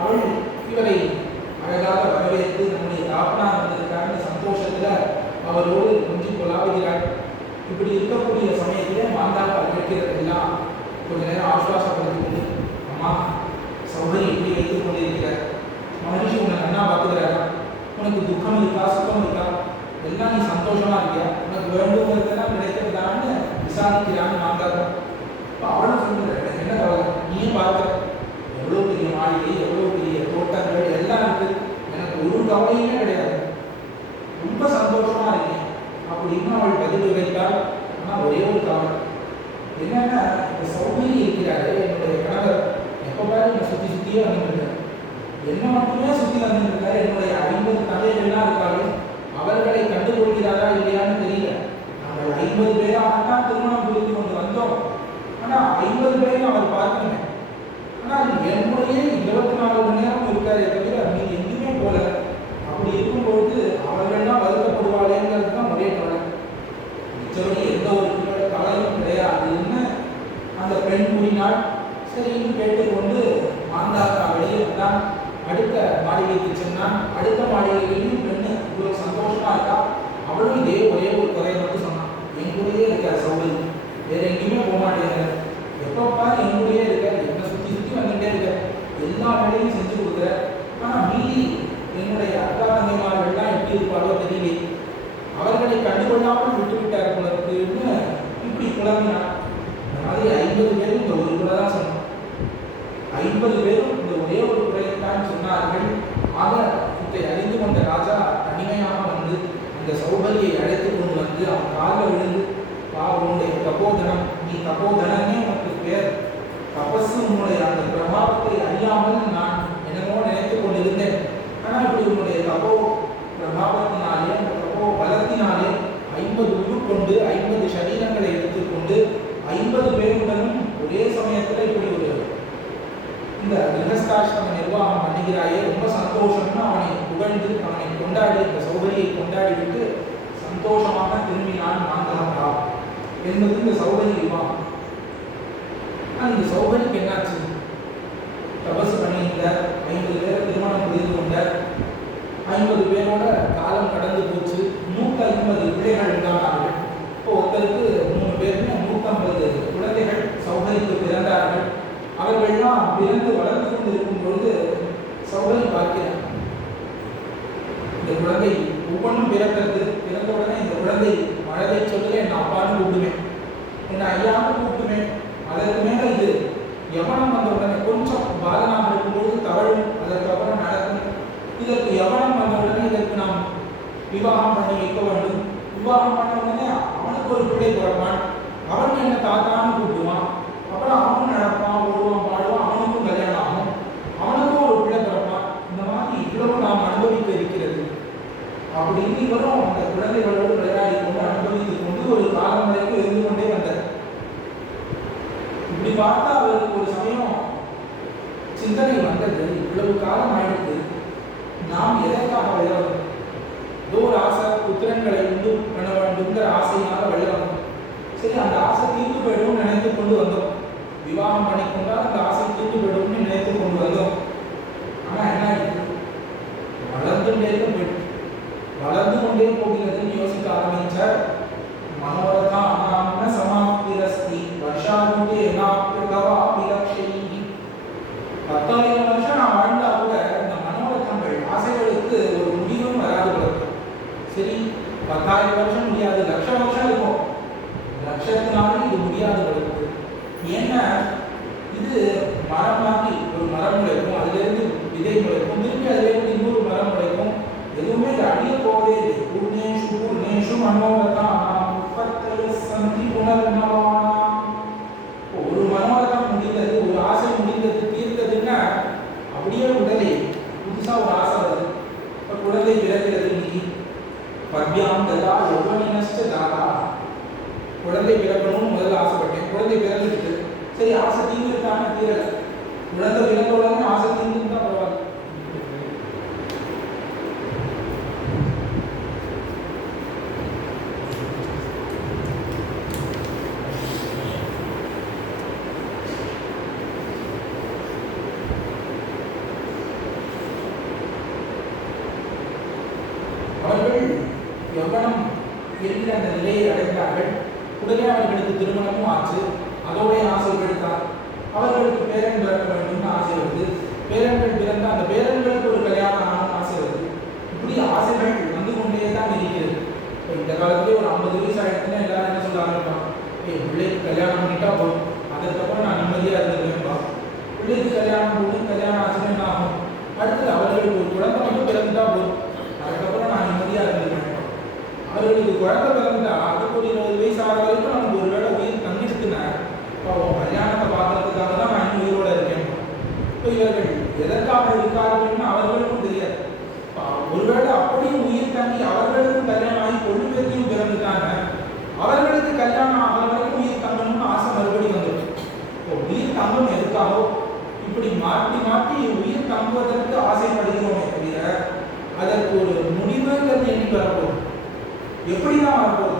அவள் இவரை அழகாக வரவேற்று நம்முடைய தாப்பனார் வந்திருக்காருன்னு சந்தோஷத்துல அவரோடு கொஞ்சம் கொலாவுகிறாள். இப்படி இருக்கக்கூடிய சமயத்திலே மாந்தாக்கா கேட்கிறதெல்லாம் கொஞ்ச நேரம் ஆசுவாசப்படுத்திக் கொண்டு, அம்மா சௌகரி இப்படி வைத்துக் கொண்டிருக்கிறார், மகரிஷி உன்னை நன்னா பார்த்துக்கிறாரா, உனக்கு துக்கம் இருக்கா சுத்தம் இருக்கா, எல்லாம் நீ சந்தோஷமா இருக்கியா, உனக்கு வேண்டுங்கிறதெல்லாம் கிடைக்கிறதான்னு விசாரிக்கிறான்னு மாந்தாக்கா. இப்போ அவளும் சொல்லுற, எனக்கு என்ன கவலை, நீயும் பார்க்குற எவ்வளோ பெரிய மாளிகை, எவ்வளோ பெரிய தோட்டங்கள் எல்லாம் இருக்கு, எனக்கு ஒரு கவலையுமே கிடையாது, ரொம்ப சந்தோஷமா இருக்கேன் அப்படின்னு அவள் பதில் வைத்தாள். ஆனால் ஒரே ஒரு கவலை என்னன்னா, இந்த சௌகரி இருக்கிறாரு என்னுடைய கணவர், எப்போ பாரு என்னை சுற்றியே வந்துருக்காரு, என்ன மட்டுமே சுற்றி வந்துருக்காரு, என்னுடைய 50 தந்தைகள்லாம் இருக்காரு, அவர்களை கண்டுகொள்கிறாரா இல்லையான்னு தெரியல. நாங்கள் 50 பேராகத்தான் திருமணம் புரிந்து கொண்டு வந்தோம், ஆனால் 50 பேரையும் அவர் பார்க்கணும், ஆனால் என்னுடைய 24 மணி நேரம் இருக்காரு தவிர மீது எங்கேயுமே போல. அப்படி இருக்கும்பொழுது அவர்கள்லாம் வருத்தப்படுவாளேங்கிறது தான் ஒரே கவலை, மிச்சவரை எந்த ஒரு கவலையும் கிடையாதுன்னு அந்த பெண் கூறினாள். சரின்னு கேட்டுக்கொண்டு மாந்தாக்கா வெளியே வந்தான். அடுத்த மாளிகைக்கு சென்றான். அடுத்த மாளிகையிலையும் பெண்ணு இவ்வளவு சந்தோஷமா இருக்கா. அவளும் இதே ஒரே ஒரு குறையை மட்டும் சொன்னான், என் கூடயே இருக்கார் சௌகரி, வேற எங்கேயுமே போக மாட்டேங்கிற, எப்போ பாரு என் கூடயே இருக்கார், என்னை சுற்றி வந்துட்டே இருக்க, எல்லா வேலையும் செஞ்சு கொடுக்குற, ஆனால் மீதி என்னுடைய அக்கா தங்கைமார்கள்லாம் எப்படி இருப்பாரோ தெரியல, அவர்களை கண்டுகொள்ளாமல் விட்டுவிட்டார் குலத்துக்குன்னு இப்படி குழம்பினான். இந்த மாதிரி 50 பேரும் இந்த ஒரு குறை தான் சொன்னான். 50 பேரும் இந்த ஒரே ஒரு குறையத்தான் சொன்னார்கள். ஆக இதை அறிந்து கொண்ட ராஜா தனிமையாக வந்து அந்த உன்னுடைய அந்த பிரபாவத்தை அறியாமல் நான் என்னமோ நினைத்துக் கொண்டிருந்தேன். ஆனால் இப்படி உன்னுடைய தபோ பிரபாவத்தினாலே, அந்த தபோ பலத்தினாலே 50 உருக்கொண்டு 50 சரீரங்களை எடுத்துக்கொண்டு 50 பேருடனும் ஒரே சமயத்தில் இப்படி ஒரு இந்த கிரகஸ்தாசிரம நிர்வாகம் பண்ணுகிறாயே, ரொம்ப சந்தோஷம்னு அவனை புகழ்ந்து அவனை கொண்டாடி, இந்த சௌகரியை கொண்டாடிவிட்டு சந்தோஷமாக திரும்பினான் மாந்தகா என்பது இந்த சௌகரி விவாகம். ஆனால் இந்த சௌகரிக்கு என்னாச்சு? தபசு பண்ணியிருந்தார், 50 பேரை திருமணம் புரிந்து கொண்டார், 50 பேரோட காலம் கடந்து போச்சு, 150 பிள்ளைகள் உண்டானார்கள். இப்போ ஒருத்தருக்கு 3 பேருமே 150 குழந்தைகள் சௌகரிக்கு பிறந்தார்கள். அவர்கள்லாம் பிறந்து வளர்ந்து கொண்டு இருக்கும் பொழுது சௌகரி பார்க்கிறார், இந்த குழந்தை ஒவ்வொன்றும் பிறக்கிறது. பிறந்த உடனே இந்த குழந்தை மழலை சொல்ல என் அப்பான்னு கூப்பிடுவேன், என்னை ஐயான்னு கூப்பிடுவேன். அதற்கு மேலே இது யவனம் வந்த உடனே கொஞ்சம் பாலனாக இருக்கும்போது தவழும், அதற்கப்புறம் நடக்கும். இதற்கு யவனம் வந்த உடனே இதற்கு நாம் விவாகம் பண்ணி வைக்க வேண்டும். விவாகம் பண்ண உடனே அவனுக்கு ஒரு பிள்ளை பிறப்பான், அவன் என்ன தாத்தான்னு கூப்பிடுவான். அப்புறம் அவனும் நடப்பான், ஓடுவான், பாடுவான், அவனுக்கும் கல்யாணம் ஆகும், அவனுக்கும் ஒரு பிள்ளை பிறப்பான். இந்த மாதிரி இவ்வளவு நாம் அனுபவிக்க இருக்கிறது. அப்படி இவரும் அந்த குழந்தைகளோடு விளையாடி கொண்டு அனுபவித்துக் கொண்டு ஒரு காலம் வரைக்கும் இருந்து கொண்டே வந்தார். இப்படி பார்த்தா அவருக்கு ஒரு சமயம் சிந்தனை வந்தது, இவ்வளவு காலம் ஆயிடுத்து, நாம் எதற்காக விளையாடும்? ஏதோ ஒரு ஆசை, புத்திரன்களை உண்டு பண்ண வேண்டுங்கிற ஆசையாக விளையாடும். சரி, அந்த ஆசை தீர்ந்து போயிடும் நினைத்து கொண்டு வந்தோம். விவாகம் பண்ணிக்கொண்டால் அந்த ஆசை தீர்ந்து போயிடும்னு நினைத்து கொண்டு வந்தோம். ஆனால் என்ன ஆயிடுது? வளர்ந்துட்டே போயிட்டு வளர்ந்து கொண்டே போகிறதுன்னு யோசிக்க ஆரம்பிச்சார். மனோரதா அனாம்ன சமாப்திரஸ்தி வருஷானுகே நாப்யகவா விலக்ஷைஹி. 10,000 வருஷம் நான் வாழ்ந்தா கூட இந்த மனோரதங்கள் ஆசைகளுக்கு ஒரு முடிவும் வராது போகிறது. சரி, 10,000 வருஷம் முடியாது, 1,00,000 வருஷம் இருக்கும், 1,00,000 இது முடியாது போகிறது. ஏன்னா இது மரம் மாதிரி ஒரு மரம் முளைக்கும், அதிலிருந்து விதை முளைக்கும், திரும்பி அதிலிருந்து இன்னொரு மரம் முளைக்கும். எதுவுமே இது அழிய போவதே இல்லை. பூர்ணேஷு பூர்ணேஷு மனோரதானாம் உற்பத்தய சந்தி புனர்நவானாம். ஒரு மனோரதம் முடிந்தது, ஒரு ஆசை முடிந்தது, தீர்த்ததுன்னா அப்படியே உடலே புதுசா ஒரு ஆசை வருது. இப்போ குழந்தை பிறக்கிறது. இன்னைக்கு பத்யாம் ததா யௌவனினஸ்ச தாதா, குழந்தை பிறக்கணும்னு முதல்ல ஆசைப்பட்டேன், குழந்தை பிறந்துட்டு சரி ஆசை தீர்ந்துட்டான தீரலை. குழந்தை பிறந்த உடனே ஆசை தீர்ந்துன்னு தான் பரவாயில்ல. அவர்கள் யவனம் என்கிற அந்த நிலையை அடைந்தார்கள். உடனே அவர்களுக்கு திருமணமும் ஆச்சு. அதோடைய ஆசைகள் தான் அவர்களுக்கு பேரன் பிறக்க வேண்டும்னு ஆசை வருது. பேரன்கள் பிறந்த அந்த பேரன்களுக்கு ஒரு கல்யாணம் ஆகணும்னு ஆசை வருது. இப்படி ஆசைகள் வந்து கொண்டே தான் இருக்கிறது. இப்போ இந்த காலத்திலே ஒரு 50 வயசு ஆகிடுச்சுன்னா எல்லாரும் என்ன சொல்ல ஆரம்பிப்பாங்க, பிள்ளைக்கு கல்யாணம் பண்ணிட்டா போதும், அதுக்கப்புறம் நான் நிம்மதியாக இருந்துருவேன்பா. பிள்ளைக்கு கல்யாணம் போது கல்யாணம் ஆச்சுன்னா என்ன ஆகும்? அடுத்தது அவர்களுக்கு ஒரு குழந்தை மட்டும் பிறந்துட்டா போதும், அதுக்கப்புறம் நான் நிம்மதியாக இருந்துருவேன். அவர்களுக்கு குழந்தை பிறந்துட்டா அதுக்கு ஒரு 20 வயசு ஆகிற வரைக்கும் நமக்கு ஒரு வேளை உயிர் தங்கிடுச்சுன்னா கல்யாணத்தை பார்க்கறதுக்காக தான் நான் இன்னும் உயிரோட இருக்கேன். இப்போ இவர்கள் எதற்காக இருக்காருன்னு அவர்களுக்கும் தெரியாது. ஒருவேளை அப்படியும் உயிர் தங்கி அவர்களுக்கும் கல்யாணம் ஆகி பொண்ணு பேர்த்தையும் பிறந்துட்டாங்க, அவர்களுக்கு கல்யாணம் ஆகிற வரைக்கும் உயிர் தங்கணும்னு ஆசை மறுபடியும் வந்துடும். இப்போ உயிர் தங்கம் எதுக்காகோ இப்படி மாற்றி மாற்றி உயிர் தங்குவதற்கு ஆசைப்படுகிறோமே தவிர அதற்கு ஒரு முடிவுங்கிறது எப்படி வரப்போகுது? எப்படிதான் வரப்போகுது?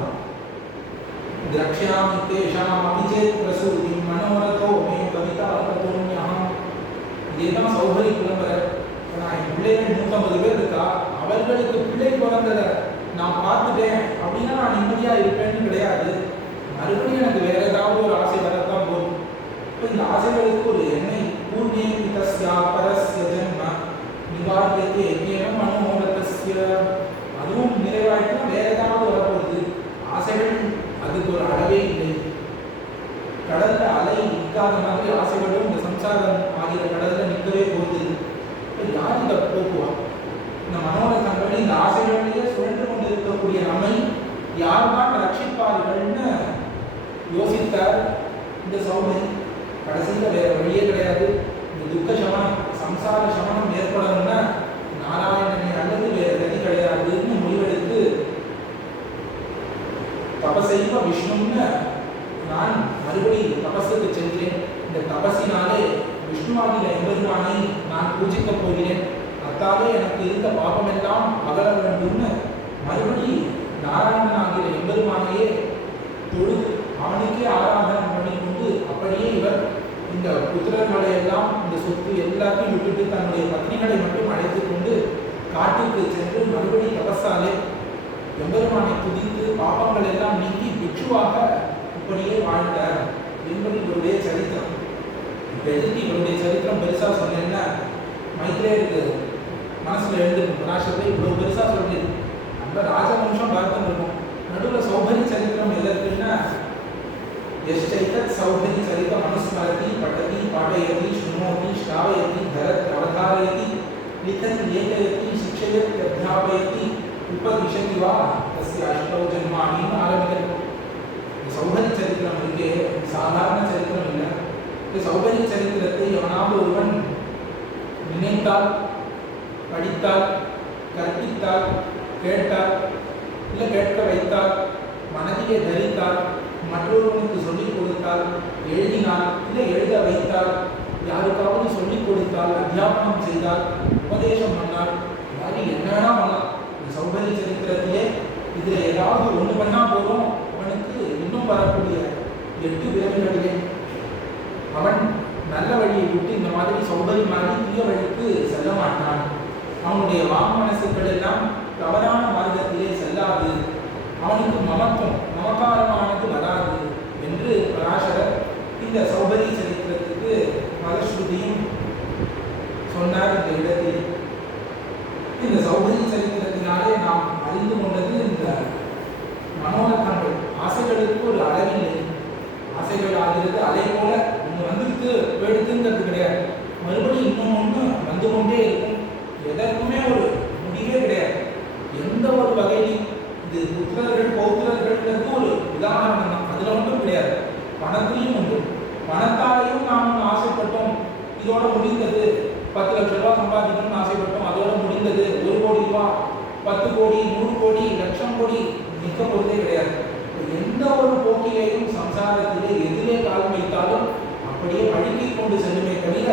திரக்ஷாமி தேஷாம் அபிஜேத் பிரசூதி மனோரதோ மே கவிதா அர்த்தோன்யம். இதேதான் சௌகரி புலம்பர். நான் என் பிள்ளைகள் 150 பேர் இருக்கா, அவர்களுக்கு பிள்ளை பிறந்ததை நான் பார்த்துட்டேன் அப்படின்னா நான் நிம்மதியாக இருப்பேன்னு கிடையாது. மறுபடியும் எனக்கு வேற ஏதாவது ஒரு ஆசை வரத்தான் போகும். இப்போ இந்த ஆசைகளுக்கு ஒரு எண்ணெய் பூர்ணிய பிதஸ்யா பரஸ்ய ஜன்ம நிவாரியத்தை எங்கேனும் மனோரதஸ்ய, அதுவும் நிறைவாயிட்டுனா வேற ஏதாவது வரப்போகுது. ஆசைகள் அதுக்கு ஒரு அளவே இல்லை. கடல்ல அலை நிற்காத மாதிரி ஆசைகளும் இந்த சம்சாரம் ஆகிய கடல்ல நிற்கவே போகுது. யார் இதை போக்குவா? இந்த மனோரதங்கள் இந்த ஆசைகளிலேயே சுழன்று கொண்டு இருக்கக்கூடிய நம்மை யார் தான் ரட்சிப்பார்கள்னு யோசித்தார் இந்த சௌமி. கடைசியில் வேற வழியே கிடையாது. போகிறேன், அத்தாலே எனக்கு இருந்த பாபமெல்லாம் அகல வேண்டும்னு மறுபடி நாராயணனாகிற எம்பெருமானையே தொழுது அவனுக்கே ஆராதனை பண்ணி கொண்டு அப்படியே இவர் இந்த புத்திரர்களை எல்லாம் இந்த சொத்து எல்லாத்தையும் விட்டுட்டு தன்னுடைய பத்னிகளை மட்டும் அழைத்து கொண்டு காட்டுக்கு சென்று மறுபடி தபஸாலே எம்பெருமானை துதித்து பாபங்கள் எல்லாம் நீக்கி பிட்சுவாக இப்படியே வாழ்ந்தார் என்பது இவருடைய சரித்திரம். இப்போ எதுக்கு இவருடைய சரித்திரம் பெருசா சொன்னேன்னா, மைத்ரேயருக்கு மனசுல எழுந்துக்கும் பராசரத்தை இவ்வளவு பெருசா சொல்லியது. நம்ம ராஜவம்சம் பார்த்துன்னு இருக்கும், நடுவில் சௌபரி சரித்திரம் எதற்குன்னா, எஷ்டைதத் சௌபரி சரிதம் அனுஸ்மரதி பட்டதி பாடயதி ஸ்ருணோதி ஸ்ராவயதி தரத் அவதாரயதி லிதத் ஏகயதி சிக்ஷயத் அத்யாபயதி உபதிஷதி வா தஸ்ய அஷ்டௌ ஜன்மானின்னு ஆரம்பிக்கிறது. சௌபரி சரித்திரம் இருக்கே சாதாரண சரித்திரம் இல்லை. இந்த சௌபரி சரித்திரத்தை எவனாவது ஒருவன் நினைத்தால், படித்தால், கற்பித்தால், கேட்டால், இல்லை கேட்க வைத்தால், மனதிலே தரித்தால், மற்றொருவனுக்கு சொல்லிக் கொடுத்தால், எழுதினால், இல்லை எழுத வைத்தால், யாருக்காவது சொல்லிக் கொடுத்தால், அத்தியாபனம் செய்தால், உபதேசம் பண்ணால், யாரு என்ன வேணா பண்ணலாம். இந்த சௌபரி சரித்திரத்திலே இதில் ஏதாவது ஒன்று பண்ணா போதும், அவனுக்கு இன்னும் வரக்கூடிய 8 பிறவிகளிலே அவன் நல்ல வழியை விட்டு இந்த மாதிரி சௌபரி மாதிரி தீய வழிக்கு செல்ல மாட்டான். அவனுடைய வாமனசுக்கள் எல்லாம் தவறான மார்க்கத்திலே செல்லாது, அவனுக்கு மமக்காரமானது வராது என்று பராசரர் இந்த சௌபரி சரித்திரத்துக்கு மதஸ்ருதியும் சொன்னார். இந்த இடத்தில் இந்த சௌபரி சரித்திரத்தினாலே நாம் அறிந்து கொண்டது, இந்த மனோரத்தங்கள் ஆசைகளுக்கு ஒரு அளவில்லை. ஆசைகள் ஆகிறது அலை போல ஒன்று வந்துருக்கு போயிடுதுங்கிறது கிடையாது, மறுபடியும் இன்னொன்று வந்து கொண்டே இருக்கும். எதற்குமே ஒரு முடிவே கிடையாது. எந்த ஒரு வகையிலும் இது புத்திரர்கள் பௌத்திரர்கள்ங்கிறது ஒரு உதாரணம் தான், அதில் ஒன்றும் கிடையாது. பணத்திலையும் உண்டு. பணத்தாலையும் நாம் ஆசைப்பட்டோம், இதோட முடிந்தது. 10 லட்ச ரூபா சம்பாதிக்கணும்னு ஆசைப்பட்டோம், அதோட முடிந்தது. 1 கோடி ரூபா, 10 கோடி, 100 கோடி, லட்சம் கோடி நிற்க போவதே கிடையாது. எந்த ஒரு போக்கிலையும் சம்சாரத்திலே எதிலே கால் வைத்தாலும் அப்படியே வழுக்கிக் கொண்டு செல்லுமே தவிர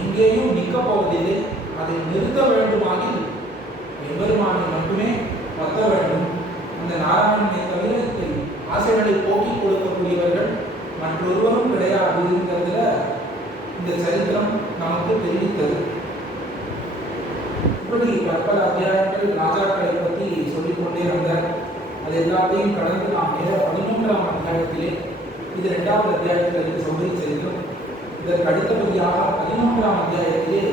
எங்கேயும் நிற்க போவதில்லை. அதை நிறுத்த வேண்டுமாகில் எம்பெருமானை மட்டுமே பத்த வேண்டும். அந்த நாராயணனை தவிர ஆசைகளை போக்கிக் கொடுக்கக்கூடியவர்கள் மற்றொருவரும் கிடையாதுங்கிறதுல இந்த சரித்திரம் நமக்கு தெரிவித்தது. இப்படி பற்பல அத்தியாயங்கள் ராஜாக்களை பற்றி சொல்லிக்கொண்டே வந்தார். அது எல்லாத்தையும் கடந்து நாம் நேர 11ஆம் அத்தியாயத்திலே, இது 2வது அத்தியாயத்தில் இருந்து சௌபரி சரித்திரம். இதற்கு அடுத்தபடியாக 11ஆம் அத்தியாயத்திலே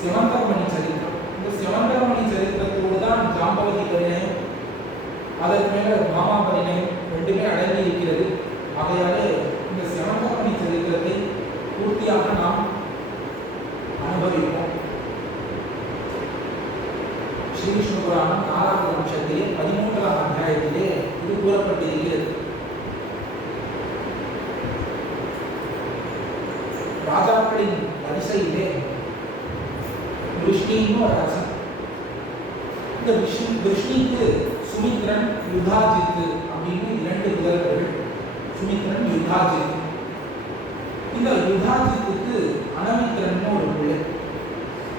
சிவந்தர்மணி சரித்திரம். இந்த சிவந்தர்மணி சரித்திரத்தோடு தான் ஜாம்பவதி பரிணயம், அதற்கு மேல மாமா பரிணயம் ரெண்டுமே அடங்கி இருக்கிறது. ஆகையாலே இந்த சிவந்தர்மணி சரித்திரத்தை பூர்த்தியாக நாம் அனுபவிப்போம். ஸ்ரீ விஷ்ணு புராணம் 4வது வம்சத்திலே 13ஆம் அத்தியாயத்திலே இது கூறப்பட்டிருக்கிறது. ராஜாக்களின் வரிசையிலே விஷ்ணின்னு ஒரு அரசன். இந்த விஷ்ணிக்கு சுமித்ரன், யுதாஜித் அப்படின்னு 2 புதல்வர்கள். சுமித்ரன், யுதாஜித். இந்த யுதாஜித்துக்கு அனமித்ரன் ஒரு பிள்ளை.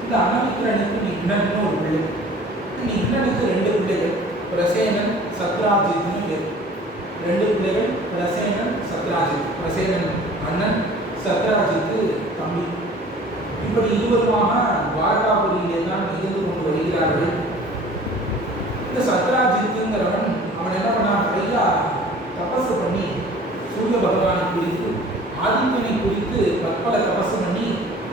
இந்த அனமித்ரனுக்கு நிக்னன் ஒரு பிள்ளை. நிக்னனுக்கு 2 பிள்ளைகள், பிரசேனன், சத்ராஜித்னு பேர். 2 பிள்ளைகள், பிரசேனன், சத்ராஜித். பிரசேனன் அண்ணன், சத்ராஜித்து தம்பி. இப்படி இருவருமாக துவாரகாபுரியிலே தான் இருந்து கொண்டு வருகிறார்கள். இந்த சத்ராஜித்துங்கிறவன் அவன் என்ன பண்ணான், நிறையா தபசு பண்ணி சூரிய பகவானை குறித்து, ஆதித்யனை குறித்து பற்பல தபசு பண்ணி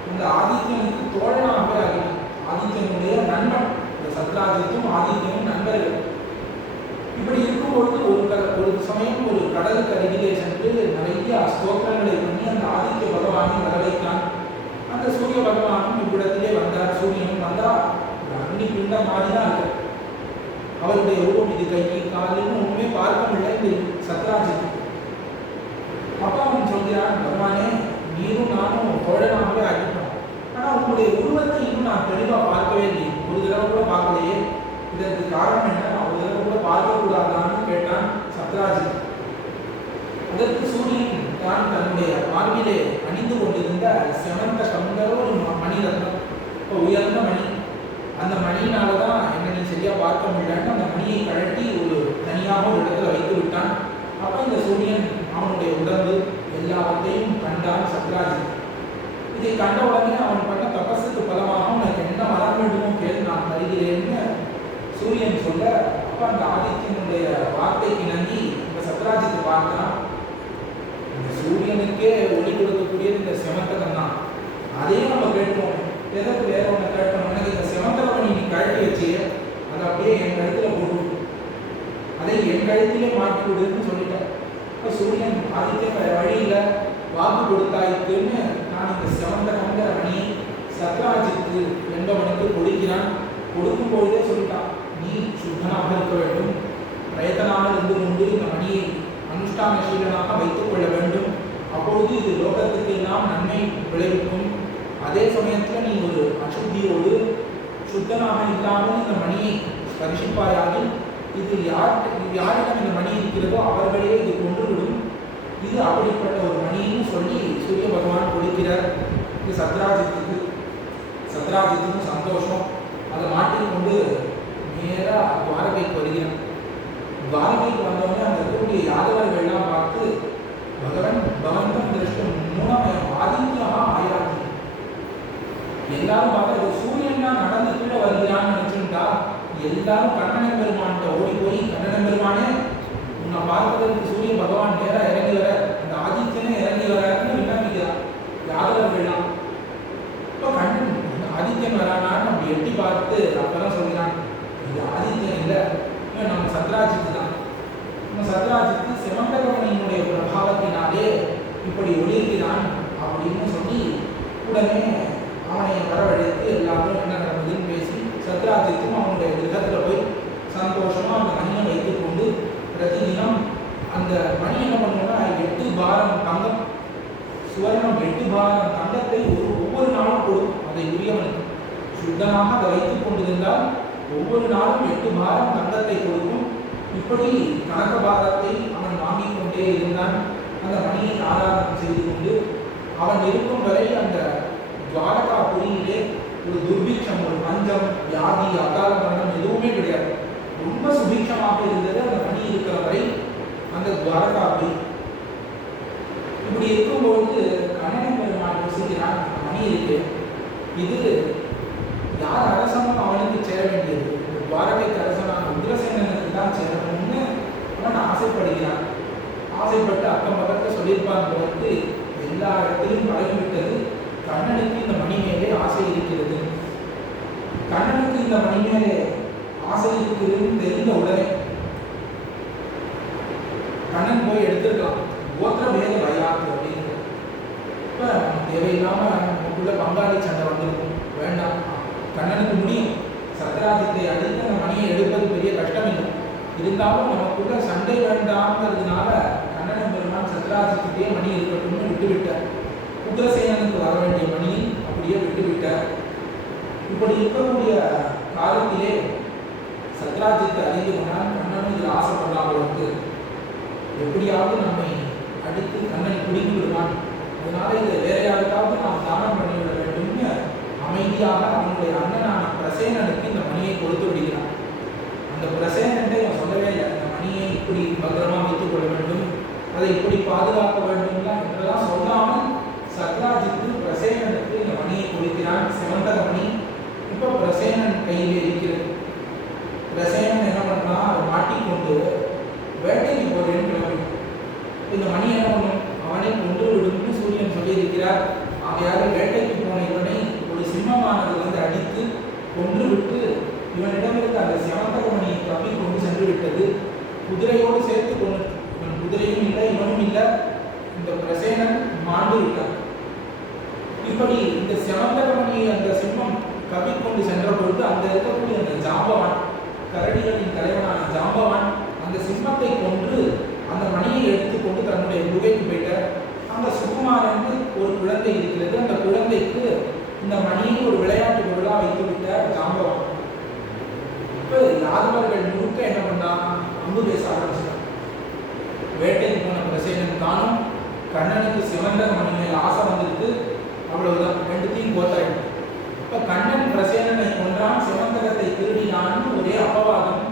அந்த ஆதித்யனுக்கு தோழனாக ஆகினான். ஆதித்யனுடைய நண்பன். இந்த சத்ராஜித்தும் ஆதித்யனும் நண்பர்கள். இப்படி இருக்கும்பொழுது ஒரு சமயம் ஒரு கடலுக்கு அருகிலே சென்று நிறைய ஸ்தோத்திரங்களை பண்ணி அந்த ஆதித்ய பகவானை வரவைத்தான். அந்த சூரிய பகவானும் இவ்விடத்திலே வந்தார். சூரியனும் வந்தா அக்னி பிண்ட மாதிரி தான் இருக்கு. அவருடைய உருவம் இது கை காலின்னு ஒன்றுமே பார்க்க முடியல இந்த சத்ராஜித். அப்பா அவன் சொல்கிறான், பகவானே நீரும் நானும் தோழனாகவே ஆகிட்டோம், ஆனால் உங்களுடைய உருவத்தை இன்னும் நான் தெளிவாக பார்க்கவே இல்லை, ஒரு தடவை கூட பார்க்கலையே, இதற்கு காரணம் என்ன, ஒரு தடவை கூட பார்க்கக்கூடாதான்னு கேட்டான் சத்ராஜித். அதற்கு சூரியன் தான் தன்னுடைய மார்பிலே அணிந்து கொண்டிருந்த செவந்த கங்கர ஒரு மணிரத்னம், இப்போ உயர்ந்த மணி, அந்த மணியினால தான் என்னை நீ சரியாக பார்க்க முடியலன்னு அந்த மணியை கழட்டி ஒரு தனியாக ஒரு இடத்துல வைத்து விட்டான். அப்போ இந்த சூரியன் அவனுடைய உடம்பு எல்லாவற்றையும் கண்டான் சத்ராஜித். இதை கண்ட உடனே அவன் பண்ண தபஸுக்கு பலமாக உனக்கு என்ன வர வேண்டுமோ கேள், நான் தருகிறேன்னு சூரியன் சொல்ல, அப்போ அந்த ஆதித்யனுடைய வார்த்தைக்கு நம்பி இந்த சத்ராஜித்தை பார்த்தான். இந்த சூரியனுக்கே ஒளி கொடுக்கக்கூடியது இந்த செமந்தகம் தான். அதையும் நம்ம கேட்போம், எதற்கு வேற ஒன்று கேட்கணும், எனக்கு இந்த செமந்தகம் நீ கழட்டி வச்சு அதை அப்படியே என் கழுத்துல போட்டு அதை என் கழுத்திலே மாட்டி விடுன்னு சொல்லிட்டேன். இப்போ சூரியன் ஆதித்ய வழியில் வாக்கு கொடுத்தாய்க்குன்னு நான் இந்த செமந்தகங்கிற மணியை சத்ராஜித்து என்பவனுக்கு கொடுக்கிறான். கொடுக்கும் பொழுதே சொல்லிட்டான், நீ சுத்தனாக இருக்க வேண்டும், பிரயத்தனாக இருந்து கொண்டு இந்த மணியை அனுஷ்டானசீலனாக வைத்துக் கொள்ள வேண்டும். அப்பொழுது இது லோகத்துக்கு எல்லாம் நன்மை விளைவிக்கும். அதே சமயத்தில் நீ ஒரு அசுத்தியோடு சுத்தனாக இல்லாமல் இந்த மணியை ஸ்பரிசிப்பாயாகில் இது யாரிடம் இந்த மணி இருக்கிறதோ அவர்களே இது கொன்றுவிடும். இது அப்படிப்பட்ட ஒரு மணின்னு சொல்லி சூரிய பகவான் கொடுக்கிறார். இது சத்ராஜித்துக்கும் சந்தோஷம். அதை மாட்டிக்கொண்டு நேராக துவாரகைக்கு வருகிறான். துவாரகைக்கு வந்தவொடனே அங்கே இருக்கக்கூடிய யாதவர்கள்லாம் பார்த்து பகவந்தம் திருஷ்டம் மூணாமயம் ஆதித்யா ஆயாதி. எல்லாரும் பார்த்தா சூரியன் தான் நடந்து கீழே வருகிறான்னு நினைச்சுட்டா எல்லாரும் கண்ணன பெருமான்கிட்ட ஓடி போய், கண்ணன பெருமானே உன்னை பார்ப்பதற்கு சூரிய பகவான் நேராக இறங்கி வர, அந்த ஆதித்யனே இறங்கி வரான்னு விண்ணப்பிக்கிறார் யாதவர்கள்லாம். இப்போ கண்ணன் ஆதித்யன் வரானான்னு அப்படி எட்டி பார்த்து அப்பதான் சொல்கிறான், இது ஆதித்யன் இல்லை, நம்ம சத்ராஜித்து தான். நம்ம சத்ராஜித்து செமந்தகமணியினுடைய பிரபாவத்தினாலே இப்படி ஒளிர்கிறான் அப்படின்னு சொல்லி உடனே அவனை வரவழைத்து எல்லாரும் என்ன நடந்ததுன்னு பேசி சத்ராஜித்தும் அவனுடைய கிரகத்தில் போய் சந்தோஷமாக அந்த மணியை வைத்துக் கொண்டு பிரதிதினம் அந்த மணி என்ன பண்ணுவோம்னா 8 பாரம் தங்கம், சுவர்ணம் 8 பாரம் தங்கத்தை ஒவ்வொரு நாளும் கொடுக்கும். அதை உரியவனுக்கு சுத்தமாக அதை வைத்துக் கொண்டிருந்தால் ஒவ்வொரு நாளும் 8 பாரம் தங்கத்தை கொடுக்கும். இப்படி கணக்க பாரத்தை அவன் வாங்கிக் கொண்டே இருந்தான். அந்த மணியை ஆராதனை செய்து கொண்டு அவன் இருக்கும் வரை அந்த துவாரகாபுரியிலே ஒரு துர்பிக்ஷம், ஒரு பஞ்சம், வியாதி, அகால மரணம் எதுவுமே கிடையாது. ரொம்ப சுபிக்ஷமாக இருந்தது அந்த மணி இருக்கிற வரை அந்த துவாரகாபுரி. இப்படி இருக்கும்பொழுது கண்ணன பெருமான் யோசிக்கிறான், மணி இருக்கு, இது யார் அரசனும் அவனுக்கு சேர வேண்டியது, துவாரகைக்கு அரசனான உக்ரசேனனுக்கு தான் சேரணும்னு அவன் ஆசைப்படுகிறான். ஆசைப்பட்டு அக்கம் பக்கத்தில் சொல்லியிருப்பான் போது எல்லா இடத்திலும் பழகிவிட்டது. கண்ணனுக்கு இந்த மணி மேலே ஆசை இருக்கிறது. கண்ணனுக்கு இந்த மணி மேலே ஆசை இருக்கிறதுன்னு தெரிந்த உடனே கண்ணன் போய் எடுத்துருக்கான். கோத்திர பேத வயாத்து அப்படின்னு இப்போ தேவையில்லாம நமக்குள்ள பங்காளி சண்டை வந்திருக்கும், வேண்டாம். கண்ணனுக்கு முடியும், சத்ராஜித்தை அடித்து அந்த மணியை எடுப்பது பெரிய கஷ்டம் இல்லை. இருந்தாலும் நமக்குள்ள சண்டை வேண்டாம்ங்கிறதுனால கண்ணன் பெருமான் சத்ராஜித்தே மணி இருக்கட்டும்னு விட்டுவிட்டார். உக்ரசேனனுக்கு வர வேண்டிய மணியை அப்படியே விட்டுவிட்டார். இப்படி இருக்கக்கூடிய காலத்திலே சத்ராஜித்தை அறிந்து கொண்டால் கண்ணன் இதில் ஆசைப்படாமலுக்கு எப்படியாவது நம்மை அடித்து கண்ணனை குடிக்கி விடுவான், அதனால இதை வேற யாருக்காவது நாம் தானம் பண்ணிவிட வேண்டும்னு அமைதியாக அவனுடைய அண்ணனான பிரசேனனுக்கு இந்த மணியை கொடுத்து விடுகிறான். அந்த பிரசேனன்ட்ட இவன் சொல்லவே இல்லை, இந்த மணியை இப்படி பத்திரமா வைத்துக் கொள்ள வேண்டும், அதை இப்படி பாதுகாக்க வேண்டும்லாம் என்றெல்லாம் சொல்லாமல் சத்ராஜித்து பிரசேனனுக்கு இந்த மணியை கொடுக்கிறான். செவந்தக மணி இப்போ பிரசேனன் கையில் இருக்கிறது. பிரசேனன் என்ன பண்ணா, அதை மாட்டிக்கொண்டு வேட்டைக்கு போறேன்னு கிளம்பி இந்த மணி என்ன பண்ணும், அவனை கொண்டு விடும்னு சூரியன் சொல்லியிருக்கிறார். ஆகையால் வேட்டைக்கு போன இவனை ஒரு சிம்மமானது அடித்து கொன்று விட்டு இவனிடமிருந்து அந்த செவந்தக மணியை தப்பி கொண்டு சென்று விட்டது. குதிரையோடு சேர்த்து கொண்டு, இவன் குதிரையும் இல்லை இவனும் இல்லை, இந்த பிரசேனன் மாண்டு விட்டான். இப்படி இந்த செவந்தக மணியை அந்த சிம்மம் கவிக்கொண்டு சென்ற பொழுது அந்த இருக்கக்கூடிய அந்த ஜாம்பவான், கரடிகளின் தலைவனான ஜாம்பவான் அந்த சிம்மத்தை கொன்று அந்த மணியை எடுத்துக்கொண்டு தன்னுடைய குகைக்கு போயிட்டார். அந்த சுகுமாரன் ஒரு குழந்தை இருக்கிறது, அந்த குழந்தைக்கு இந்த மணியை ஒரு விளையாட்டு பொருளாக வைத்து விட்டார் ஜாம்பவான். இப்போ யாதவர்கள் முழுக்க என்ன பண்ணான், அம்பு பேச ஆரம்பிச்சான். வேட்டைக்கு போன பிரசேனன் தானும் கண்ணனுக்கு சிவந்தக மணி மேல் ஆசை வந்துட்டு அவ்வளவுதான், ரெண்டுத்தையும் கோத்தாயிடும். இப்ப கண்ணன் பிரசேனனை கொன்றான், சிவந்தகத்தை திருடினான்னு ஒரே அபவாதம்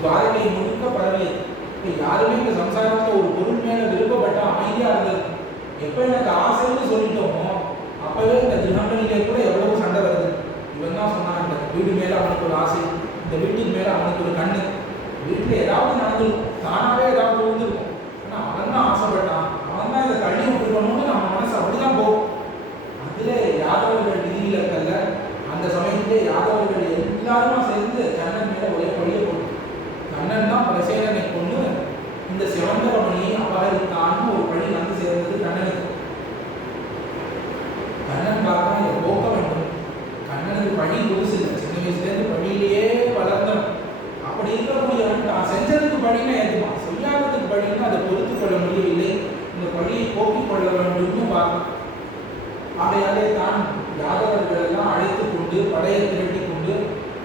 துவாரகை முழுக்க பரவியது. இப்ப யாருமே இந்த சம்சாரத்துல ஒரு பொருள் மேல விருப்பப்பட்ட அமைதியா இருந்தது. எப்ப எனக்கு ஆசைன்னு சொல்லிட்டோமோ அப்பவே இந்த கிரகங்களிலே கூட எவ்வளவு சண்டை வருது. இவன் தான் சொன்னான், இந்த வீடு மேல அவனுக்கு ஒரு ஆசை, இந்த வீட்டுக்கு மேல அவனுக்கு ஒரு கண்ணு, வீட்டுல ஏதாவது நடந்திருக்கும், தானாவே ஏதாவது விழுந்திருக்கும். ஆனா அவன் தான் ஆசைப்பட்டான், அவன் தான் இதை தள்ளி விட்டுருக்கணும்னு நம்ம மனசு அப்படிதான் போகும். அதுல யாதவர்கள் விதியில இருக்கல்ல, அந்த சமயத்திலே யாதவர்கள் எல்லாருமா சேர்ந்து கண்ணன் மேல ஒரே பழிய போட்டு, கண்ணன் தான் பிரசேனனை கொண்டு இந்த சிவந்தரமணியை அபகரித்தான்னு ஒரு பழி வந்து சேர்ந்தது கண்ணனுக்கு. கண்ணன் பார்த்தா இதை போக்க வேண்டும். கண்ணனுக்கு பழி புதுசு இல்லை, சின்ன வயசுலேருந்து பழியிலேயே வளர்ந்தவன். அப்படி இருக்கக்கூடியவன் தான் செஞ்சதுக்கு பழினா ஏற்றுவான், செய்யாததுக்கு பழின்னா அதை பொறுத்து கொள்ள முடியவில்லை, இந்த பழியை போக்கிக் கொள்ள வேண்டும்னு பார்ப்பான். ஆகையாலே தான் யாதவர்கள் எல்லாம் அழைத்து கொண்டு படையை திரட்டி கொண்டு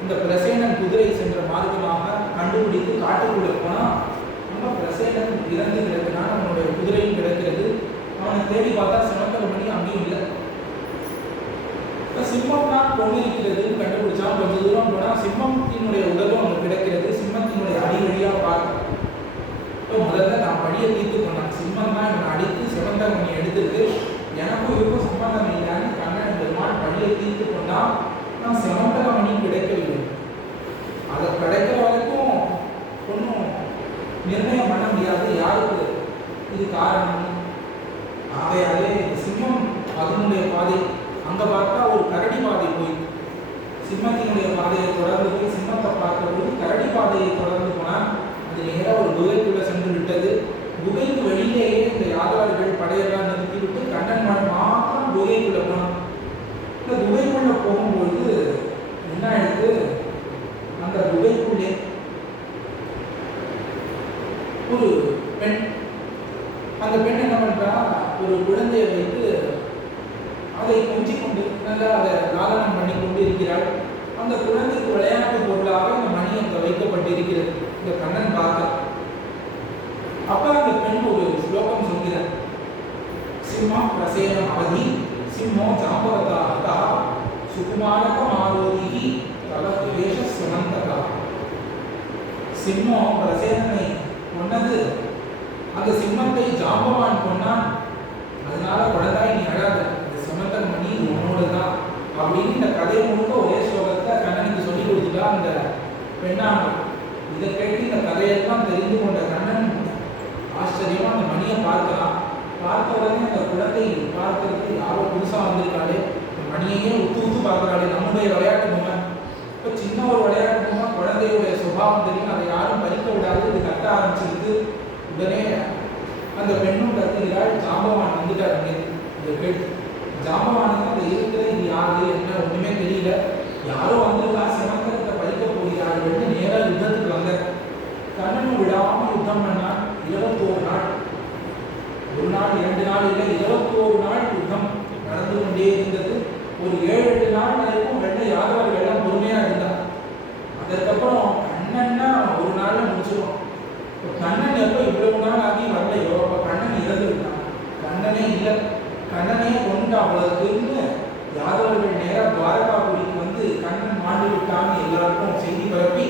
இந்த பிரசேனன் குதிரை சென்ற மார்க்கமாக கண்டுபிடித்து காட்டுக்குள்ள போனா நம்ம பிரசேனன் இறந்து கிடக்கிறான், அவனுடைய குதிரையும் கிடக்கிறது. அவனை தேடி பார்த்தா சிவந்தரமணி அங்கேயும் இல்லை. சிம்மம் தான் கொண்டு இருக்கிறதுன்னு கண்டுபிடிச்சான். கொஞ்சம் தூரம் போனா சிம்மத்தினுடைய உடலும் அவனுக்கு கிடைக்கிறது. சிம்மத்தினுடைய அடி வழியா பார்க்க இப்போ முதல்ல நான் படியை தீர்த்து கொண்டான். சிம்மம் தான் இவனை அடித்து சிவந்தரமணி எடுத்துட்டு எனக்கும் இருக்கும் சம்பந்தம் இல்லைன்னு கண்ணன் பெருமாள் படியை தீர்த்து கொண்டான். நான் சிவந்தரமணி கிடைக்கவில்லை. அதை கிடைக்கிற வரைக்கும் ஒன்றும் நிர்ணயம் பண்ண முடியாது யாருக்கு இது காரணம். ஆகையாலே சிம்மம் அதனுடைய பாதை அங்க பார்த்தா ஒரு கரடி பாதை போய் சிம்மத்தினுடைய பாதையை தொடர்ந்து போய் சிம்மத்தை பார்க்கும்போது கரடி பாதையை தொடர்ந்து போனால் அது நேராக ஒரு குகைக்குள்ள சென்று விட்டது. குகைக்கு வெளியிலேயே இந்த யாதவர்கள் படையெல்லாம் நிறுத்திவிட்டு கண்ணன் மாத்திரம் குகைக்குள்ள போனான். இந்த குகைக்குள்ள போகும்போது என்ன ஆயிடுது, அந்த குகைக்குள்ளே ஒரு பெண், அந்த பெண் என்ன பண்றா, ஒரு குழந்தையை வைத்து அதை கொஞ்சி கொண்டு நல்லா அதை லாலனம் பண்ணி கொண்டு இருக்கிறாள். அந்த குழந்தைக்கு விளையாட்டு பொருளாக இந்த மணி அங்கே வைக்கப்பட்டிருக்கிறது. இந்த கண்ணன் பார்த்தா அப்ப அந்த பெண் ஒரு ஸ்லோகம் சொல்கிறார். சிம்மம் பிரசேனம் அவதி சிம்மோ ஜாம்பவதா சுகுமாரக மாரோதி தவத்வேஷ சுமந்தகா. சிம்மம் பிரசேனனை கொன்னது, அந்த சிம்மத்தை ஜாம்பவான் கொன்னான். அதனால குழந்தாய் நீ அழாத, மணி உன்னோடு தான் அப்படின்னு இந்த கதையை முழுக்க ஒரே ஸ்லோகத்தை கண்ணனுக்கு சொல்லி கொடுத்துட்டா அந்த பெண்ணானவர். இதை கேட்டு இந்த கதையெல்லாம் தெரிந்து கொண்ட கண்ணன் ஆச்சரியமா அந்த மணியை பார்க்கலாம். பார்த்த உடனே அந்த குழந்தை பார்க்கறதுக்கு யாரோ புதுசா வந்திருக்காளே, இந்த மணியையே உத்து உத்து பார்க்கிறாளே, நம்முடைய விளையாட்டு பொம்மை. இப்போ சின்ன ஒரு விளையாட்டு பொம்மை, குழந்தையுடைய சுபாவம் தெரியும், அதை யாரும் பறிக்க விடாது, இது கத்த ஆரம்பிச்சிருக்கு. உடனே அந்த பெண்ணும் கத்துகிறாள், ஜாம்பவான் வந்துட்டார். அங்கே இதை கேட்டு ஜாம்பவானுக்கு அந்த இருக்கிற இது யாரு என்ன ஒண்ணுமே தெரியல, யாரோ வந்திருக்கா சிவந்தரத்தை பறிக்க போகிறார்கள். நேராக யுத்தத்துக்கு வந்த கண்ணனும் விடாம யுத்தம் பண்ணான். 21 நாள், ஒரு நாள் 2 நாள் இல்லை, 21 நாள் யுத்தம் நடந்து கொண்டே இருந்தது. ஒரு 7-8 நாள் வரைக்கும் வெள்ளை யாதவர்கள் எல்லாம் பொறுமையா இருந்தார். அதற்கப்புறம் கண்ணன்னா ஒரு நாள்ல முடிச்சிடும். கண்ணன் எப்போ இவ்வளவு நாள் ஆகி வரலையோ அப்ப கண்ணன் இறந்து விட்டான். கண்ணனே இல்லை, கண்ணனே கொண்டாடுவதற்குன்னு யாதவர்கள் நேராக துவாரகாபுரிக்கு வந்து கண்ணன் மாண்டு விட்டான்னு எல்லாருக்கும் செய்தி பரப்பி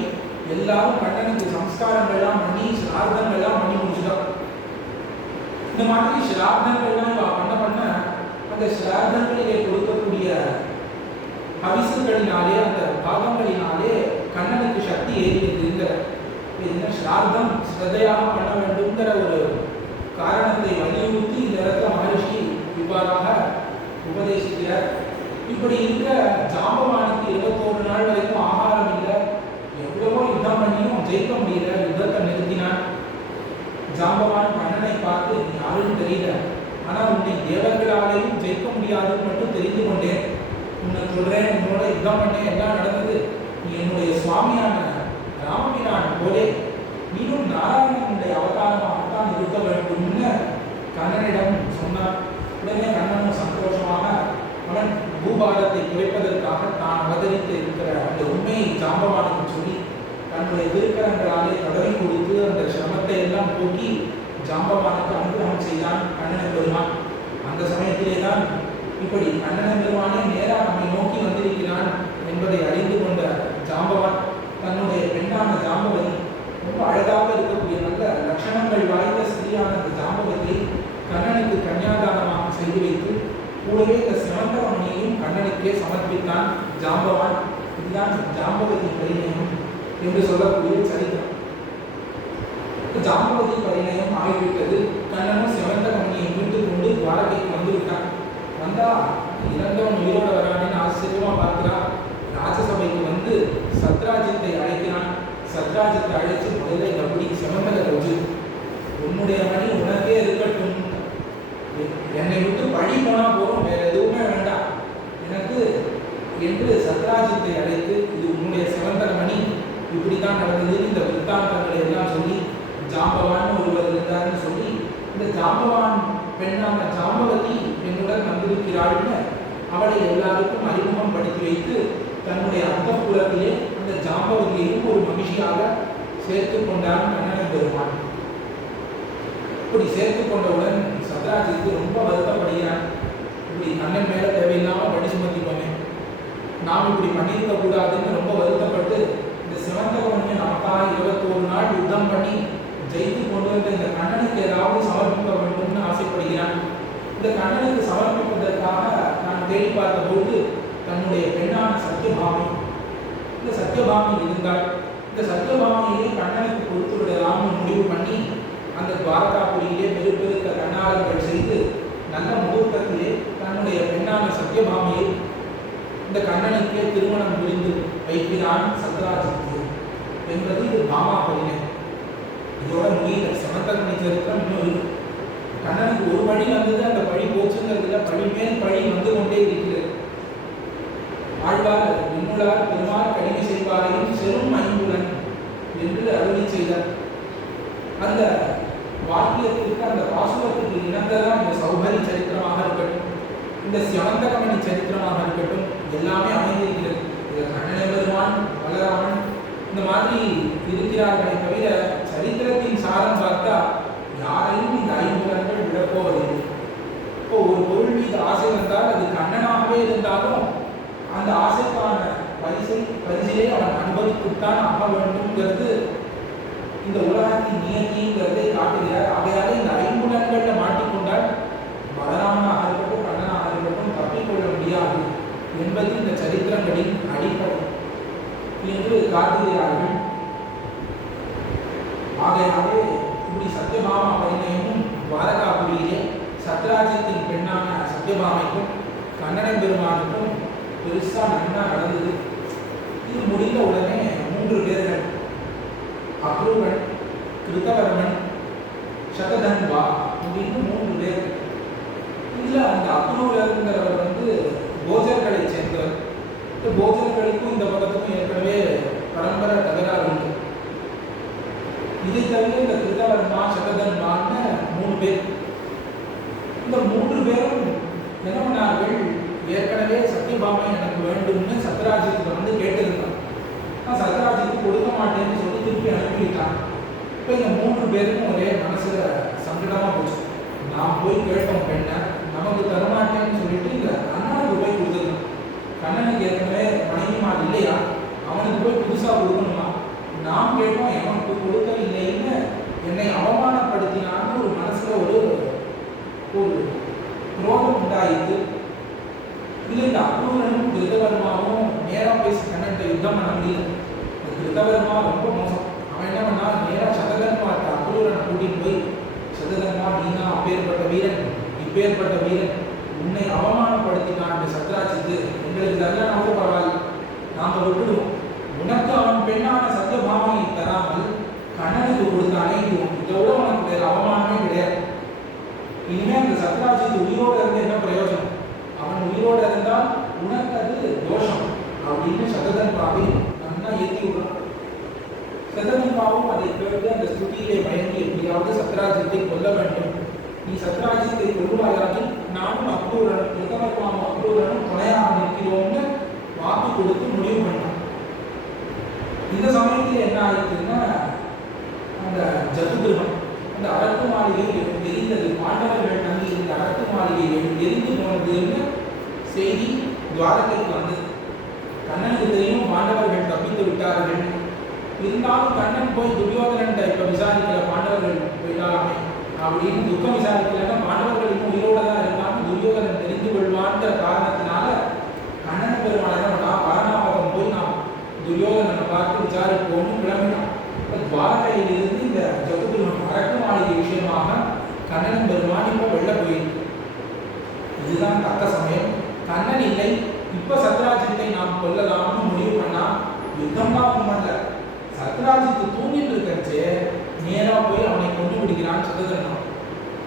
எல்லாரும் கண்ணனுக்கு சம்ஸ்காரங்கள்லாம் பண்ணி சிரார்த்தங்கள்லாம் பண்ணி முடிச்சுட்டான். இந்த மாதிரி சிரார்த்தங்கள்லாம் பண்ண அந்த சிரார்த்தங்களிலே கொடுக்கக்கூடிய அவிசுகளினாலே அந்த பாகங்களினாலே கண்ணனுக்கு சக்தி ஏறியதுங்கிற என்ன சிரார்த்தம் சிரத்தையாக பண்ண வேண்டும்ங்கிற ஒரு காரணத்தை வலியுறுத்தி இந்த இடத்துல மகரிஷி இவ்வாறாக உபதேசிக்கிறார். இப்படி இருக்கிற ஜாம்பவானுக்கு 21 நாள் வரைக்கும் ஆகாரம் இல்லை, எவ்வளவோ யுத்தம் பண்ணியும் ஜெயிக்க முடியல. யுத்தத்தை நிறுத்தினான். ஜாம்பவான் கண்ணனை பார்த்து நீ யாருன்னு தெரியல, ஆனால் உன்னை தேவர்களாலேயும் ஜெயிக்க முடியாதுன்னு மட்டும் தெரிந்து கொண்டேன். உன்னை சொல்றேன், உன்னோட யுத்தம் பண்ணேன், எல்லாம் நடந்தது. நீ என்னுடைய சுவாமியான ராமபிரான் போலே நீனும் நாராயணனுடைய அவதாரமாகத்தான் இருக்க வேண்டும்னு கண்ணனிடம் சொன்னார். உடனே கண்ணனும் சந்தோஷமாக அவன் பூபாரத்தை குறைப்பதற்காக தான் அவதரித்து இருக்கிற அந்த உண்மையை ஜாம்பவானுக்கு சொல்லி தன்னுடைய திருக்கரங்களாலே தடவி கொடுத்து அந்த சிரமத்தை எல்லாம் போக்கி ஜாம்பவானுக்கு அனுகிரகம் செய்தான் கண்ணனை பெருமான். அந்த சமயத்திலே தான் இப்படி கண்ணன் பெருமானே நேராக நம்மை நோக்கி வந்திருக்கிறான் என்பதை அறிந்து கொண்ட ஜாம்பவான் தன்னுடைய பெண்ணான ஜாம்பவதி, ரொம்ப அழகாக இருக்கக்கூடிய நல்ல லட்சணங்கள் வாய்ந்த ஸ்திரீயான அந்த ஜாம்பவதியை கண்ணனுக்கு கன்னியாதானமாக செய்து வைத்து கூடவே இந்த சிவந்தவனையும் கண்ணனுக்கே சமர்ப்பித்தான் ஜாம்பவான். இதுதான் ஜாம்பவதி பரிணயம் என்று சொல்லக்கூடிய சரித்திரம். ஜாம்பவதி பரிணயம் ஆகிவிட்டது. கண்ணனும் சிவந்தவனையை மீட்டு கொண்டு துவாரகைக்கு வந்துவிட்டான். வந்தா இறந்தவன் உயிரோட வரான்னு ஆச்சரியமா பார்க்கிறா. ராஜசபைக்கு வந்து சத்ராஜித்தை அழைக்கிறான். சத்ராஜித்தை அழைச்சு முதல்ல எப்படி சிவந்தக ரோஜு, உன்னுடைய மணி உனக்கே இருக்கட்டும், என்னை விட்டு பழி போனா போறோம், வேற எதுவுமே வேண்டாம் எனக்கு என்று சத்ராஜித்தை அழைத்து, இது உன்னுடைய சிவந்தக மணி, இப்படித்தான் நடந்தது, இந்த விற்த்தாந்தங்களை எல்லாம் சொல்லி ஜாம்பவான் ஒருவர் இருந்தார்னு சொல்லி இந்த ஜாம்பவான் பெண்ணான ஜாம்பவதி என்னுடன் வந்திருக்கிறாள்னு அவளை எல்லாருக்கும் அறிமுகம் படுத்தி வைத்து தன்னுடைய அந்தப்புறத்திலே அந்த ஜாம்பவதியையும் ஒரு மகிழ்ச்சியாக சேர்த்து கொண்டார் கண்ணன் பெருமான். இப்படி சேர்த்து கொண்டவுடன் சத்ராஜித்து ரொம்ப வருத்தப்படுகிறான். இப்படி கண்ணன் மேல தேவையில்லாமல் படி சுமத்திப்போமே, நாம் இப்படி பண்ணியிருக்க கூடாதுன்னு ரொம்ப வருத்தப்பட்டு இந்த சிவந்தவனை நமக்காக 21 நாள் யுத்தம் பண்ணி ஜெயித்து கொண்டு வந்த இந்த கண்ணனுக்கு ஏதாவது சமர்ப்பிக்க வேண்டும்னு ஆசைப்படுகிறான். இந்த கண்ணனுக்கு சமர்ப்பிப்பதற்காக நான் தேடி பார்த்தபோது தன்னுடைய பெண்ணான சத்யபாமி, இந்த சத்யபாமி இருந்தால் இந்த சத்யபாமியை கண்ணனுக்கு கொடுத்து விடலாம்னு முடிவு பண்ணி அந்த துவாரகாபுரியிலே பெருப்பெருத்த கண்ணாளர்கள் செய்து நல்ல முகூர்த்தத்திலே தன்னுடைய பெண்ணான சத்யபாமியை இந்த கண்ணனுக்கே திருமணம் புரிந்து வைக்கிறான் சத்ராஜித்து என்பது இது பாமா பரிணயம். இதோட முடியல. சமந்தகமணி சரித்திரம் இன்னொரு கண்ணனுக்கு ஒரு பழி வந்தது, அந்த பழி போச்சுங்கிறதுல பழி மேல் பழி வந்து கொண்டே இருக்கிறது. ஆழ்வார் விண்ணுளார் பெருமாள் கடிமை செய்வாரையும் செரும் ஐம்புலன் என்று அருளி செய்தார். அந்த வாக்கியத்திற்கு அந்த பாசுரத்துக்கு இணங்கதான் இந்த சௌகரி சரித்திரமாக இருக்கட்டும், இந்த சமந்தகமணி சரித்திரமாக இருக்கட்டும், எல்லாமே அமைந்திருக்கிறது. இதில் கண்ணன் பெருமான் பலராமன் இந்த மாதிரி இருக்கிறார்களே தவிர சரித்திரத்தின் சாரம் பார்த்தா யாரையும் இந்த ஐம்புலன்கள் விடப்போவதில்லை. இப்போ ஒரு பொருள் மீது ஆசை வந்தால் அது கண்ணனாகவே இருந்தாலும் அந்த ஆசைக்கான பரிசிலே அவன் அனுபவித்துத்தான் ஆக வேண்டும்ங்கிறது இந்த உலகத்தின் நியதிங்கிறதை காட்டுகிறார். ஆகையாலே இந்த ஐம்புலன்களில் மாட்டிக்கொண்டால் பலராமனாக இருக்கட்டும் கண்ணனாக இருக்கட்டும் தப்பிக்கொள்ள முடியாது என்பது இந்த சரித்திரங்களின் அடிப்படை என்று காட்டுகிறார்கள். ஆகையாலே இப்படி சத்யபாமா பரிணயமும் துவாரகாபுரியிலே சத்ராஜித்தின் பெண்ணான சத்யபாமைக்கும் கண்ணன் பெருமானுக்கும் பெருசா நன்னா நடந்தது. இது முடிந்த உடனே 3 பேர்கள், அக்ரூவன், கிருத்தவர்மன், சததன்வா அப்படின்னு 3 பேர். இதுல அந்த அக்ரூவர்ங்கிறவர் வந்து போஜர்களை சேர்ந்தவர். இந்த போஜர்களுக்கும் இந்த பக்கத்துக்கும் ஏற்கனவே பரம்பரை தகராறு உண்டு. இதை தவிர இந்த கிருத்தவர்மா சததன்வான்னு 3 பேர். இந்த 3 பேரும் என்ன பண்ணார்கள், ஏற்கனவே சத்யபாமை எனக்கு வேண்டும்னு சத்ராஜித்துக்கு வந்து கேட்டிருந்தான். நான் சத்ராஜித்துக்கு கொடுக்க மாட்டேன்னு சொல்லி திருப்பி அனுப்பிட்டான். இப்போ இந்த 3 பேருக்கும் ஒரே மனசுல சங்கடமா போச்சு. நாம் போய் கேட்டோம் பெண்ணை, நமக்கு தரமாட்டேன்னு சொல்லிட்டு இந்த அண்ணனுக்கு போய் கொடுத்துருந்தோம். கண்ணனுக்கு ஏற்கனவே மனைவிமார் இல்லையா, அவனுக்கு போய் புதுசாக கொடுக்கணுமா, நாம் கேட்டோம் எவனுக்கு கொடுக்கவில்லைன்னு என்னை அவமானப்படுத்தினான்னு ஒரு மனசுல ஒரு குரோதம் உண்டாயிட்டு. இல்லை இந்த அக்ரூரனும் கிருத்தவர்மாவும் நேரம் பேசி கண்ணன்ட்ட யுத்தம் பண்ண முடியல. இந்த கிருத்தவர்மா ரொம்ப மோசம். அவன் என்ன பண்ணா, நேராக சததன்மாட்ட அக்ரூரனை கூட்டிட்டு போய், சததன்மா நீங்க அப்பேற்பட்ட வீரன், இப்பேற்பட்ட வீரன் உன்னை அவமானப்படுத்தினான் இந்த சத்ராஜித்து, எங்களுக்கு அதெல்லாம் நமக்கு பரவாயில்ல, நாம விட்டுடுவோம். உனக்கு அவன் பெண்ணான சத்யபாமையை தராமல் கண்ணனுக்கு கொடுத்தானே, இதோட உனக்கு வேற அவமானமே கிடையாது. இனிமே அந்த சத்ராஜித்து உயிரோடு இருந்து என்ன பிரயோஜனம், அவன் உயிரோடு இருந்தால் உனக்கு அது தோஷம் அப்படின்னு சததன்பாவை நல்லா ஏற்றி விடுறான். சததன்பாவும் அதை கேட்டு அந்த ஸ்துதியிலே மயங்கி எப்படியாவது சத்ராஜித்தை கொல்ல வேண்டும், நீ சத்ராஜித்தை கொள்வாயாகி நானும் அக்ரூரனும் கிருத்தவர்மாவும் அக்ரூரனும் துணையாக நிற்கிறோம்னு வாக்கு கொடுத்து முடிவு பண்ணான். இந்த சமயத்தில் என்ன ஆயிடுச்சுன்னா, அந்த ஜதுகிரகம் அந்த அரக்கு மாளிகை எரிந்தது, பாண்டவர்கள் தங்கி இருந்த அரக்கு மாளிகை எரிந்து போனதுன்னு செய்தி துவாரகைக்கு வந்தது. கண்ணனுக்கு தெரியும் பாண்டவர்கள் தப்பித்து விட்டார்கள். இருந்தாலும் கண்ணன் போய் துரியோதனன் இப்ப விசாரிக்கல, பாண்டவர்கள் போயிட்டாலாமே அப்படின்னு துக்கம் விசாரிக்கலன்னா பாண்டவர்கள் இன்னும் உயிரோட தான் இருக்கான்னு துரியோதனன் தெரிந்து கொள்வான்ற காரணத்தினால கண்ணன் பெருமாள் பரணாமகம் போய் நாம் துரியோதனனை பார்த்து விசாரிப்போம்னு கிளம்பினான். துவாரகையிலிருந்து இந்த ஜகுகுலம் அரக்கு மாளிகை விஷயமாக கண்ணன் பெருமான் இப்ப வெளில போயிருக்கு. இதுதான் தக்க சமயம். கண்ணன் இல்லை, இப்ப சத்ராஜித்தை நாம் கொல்லலாம்னு முடிவு பண்ணா யுத்தம் தான் பண்ணல. சத்ராஜித்து தூங்கிட்டு இருக்கச்சே நேரா போய் அவனை கொண்டு விடுகிறான் சததர்மன்.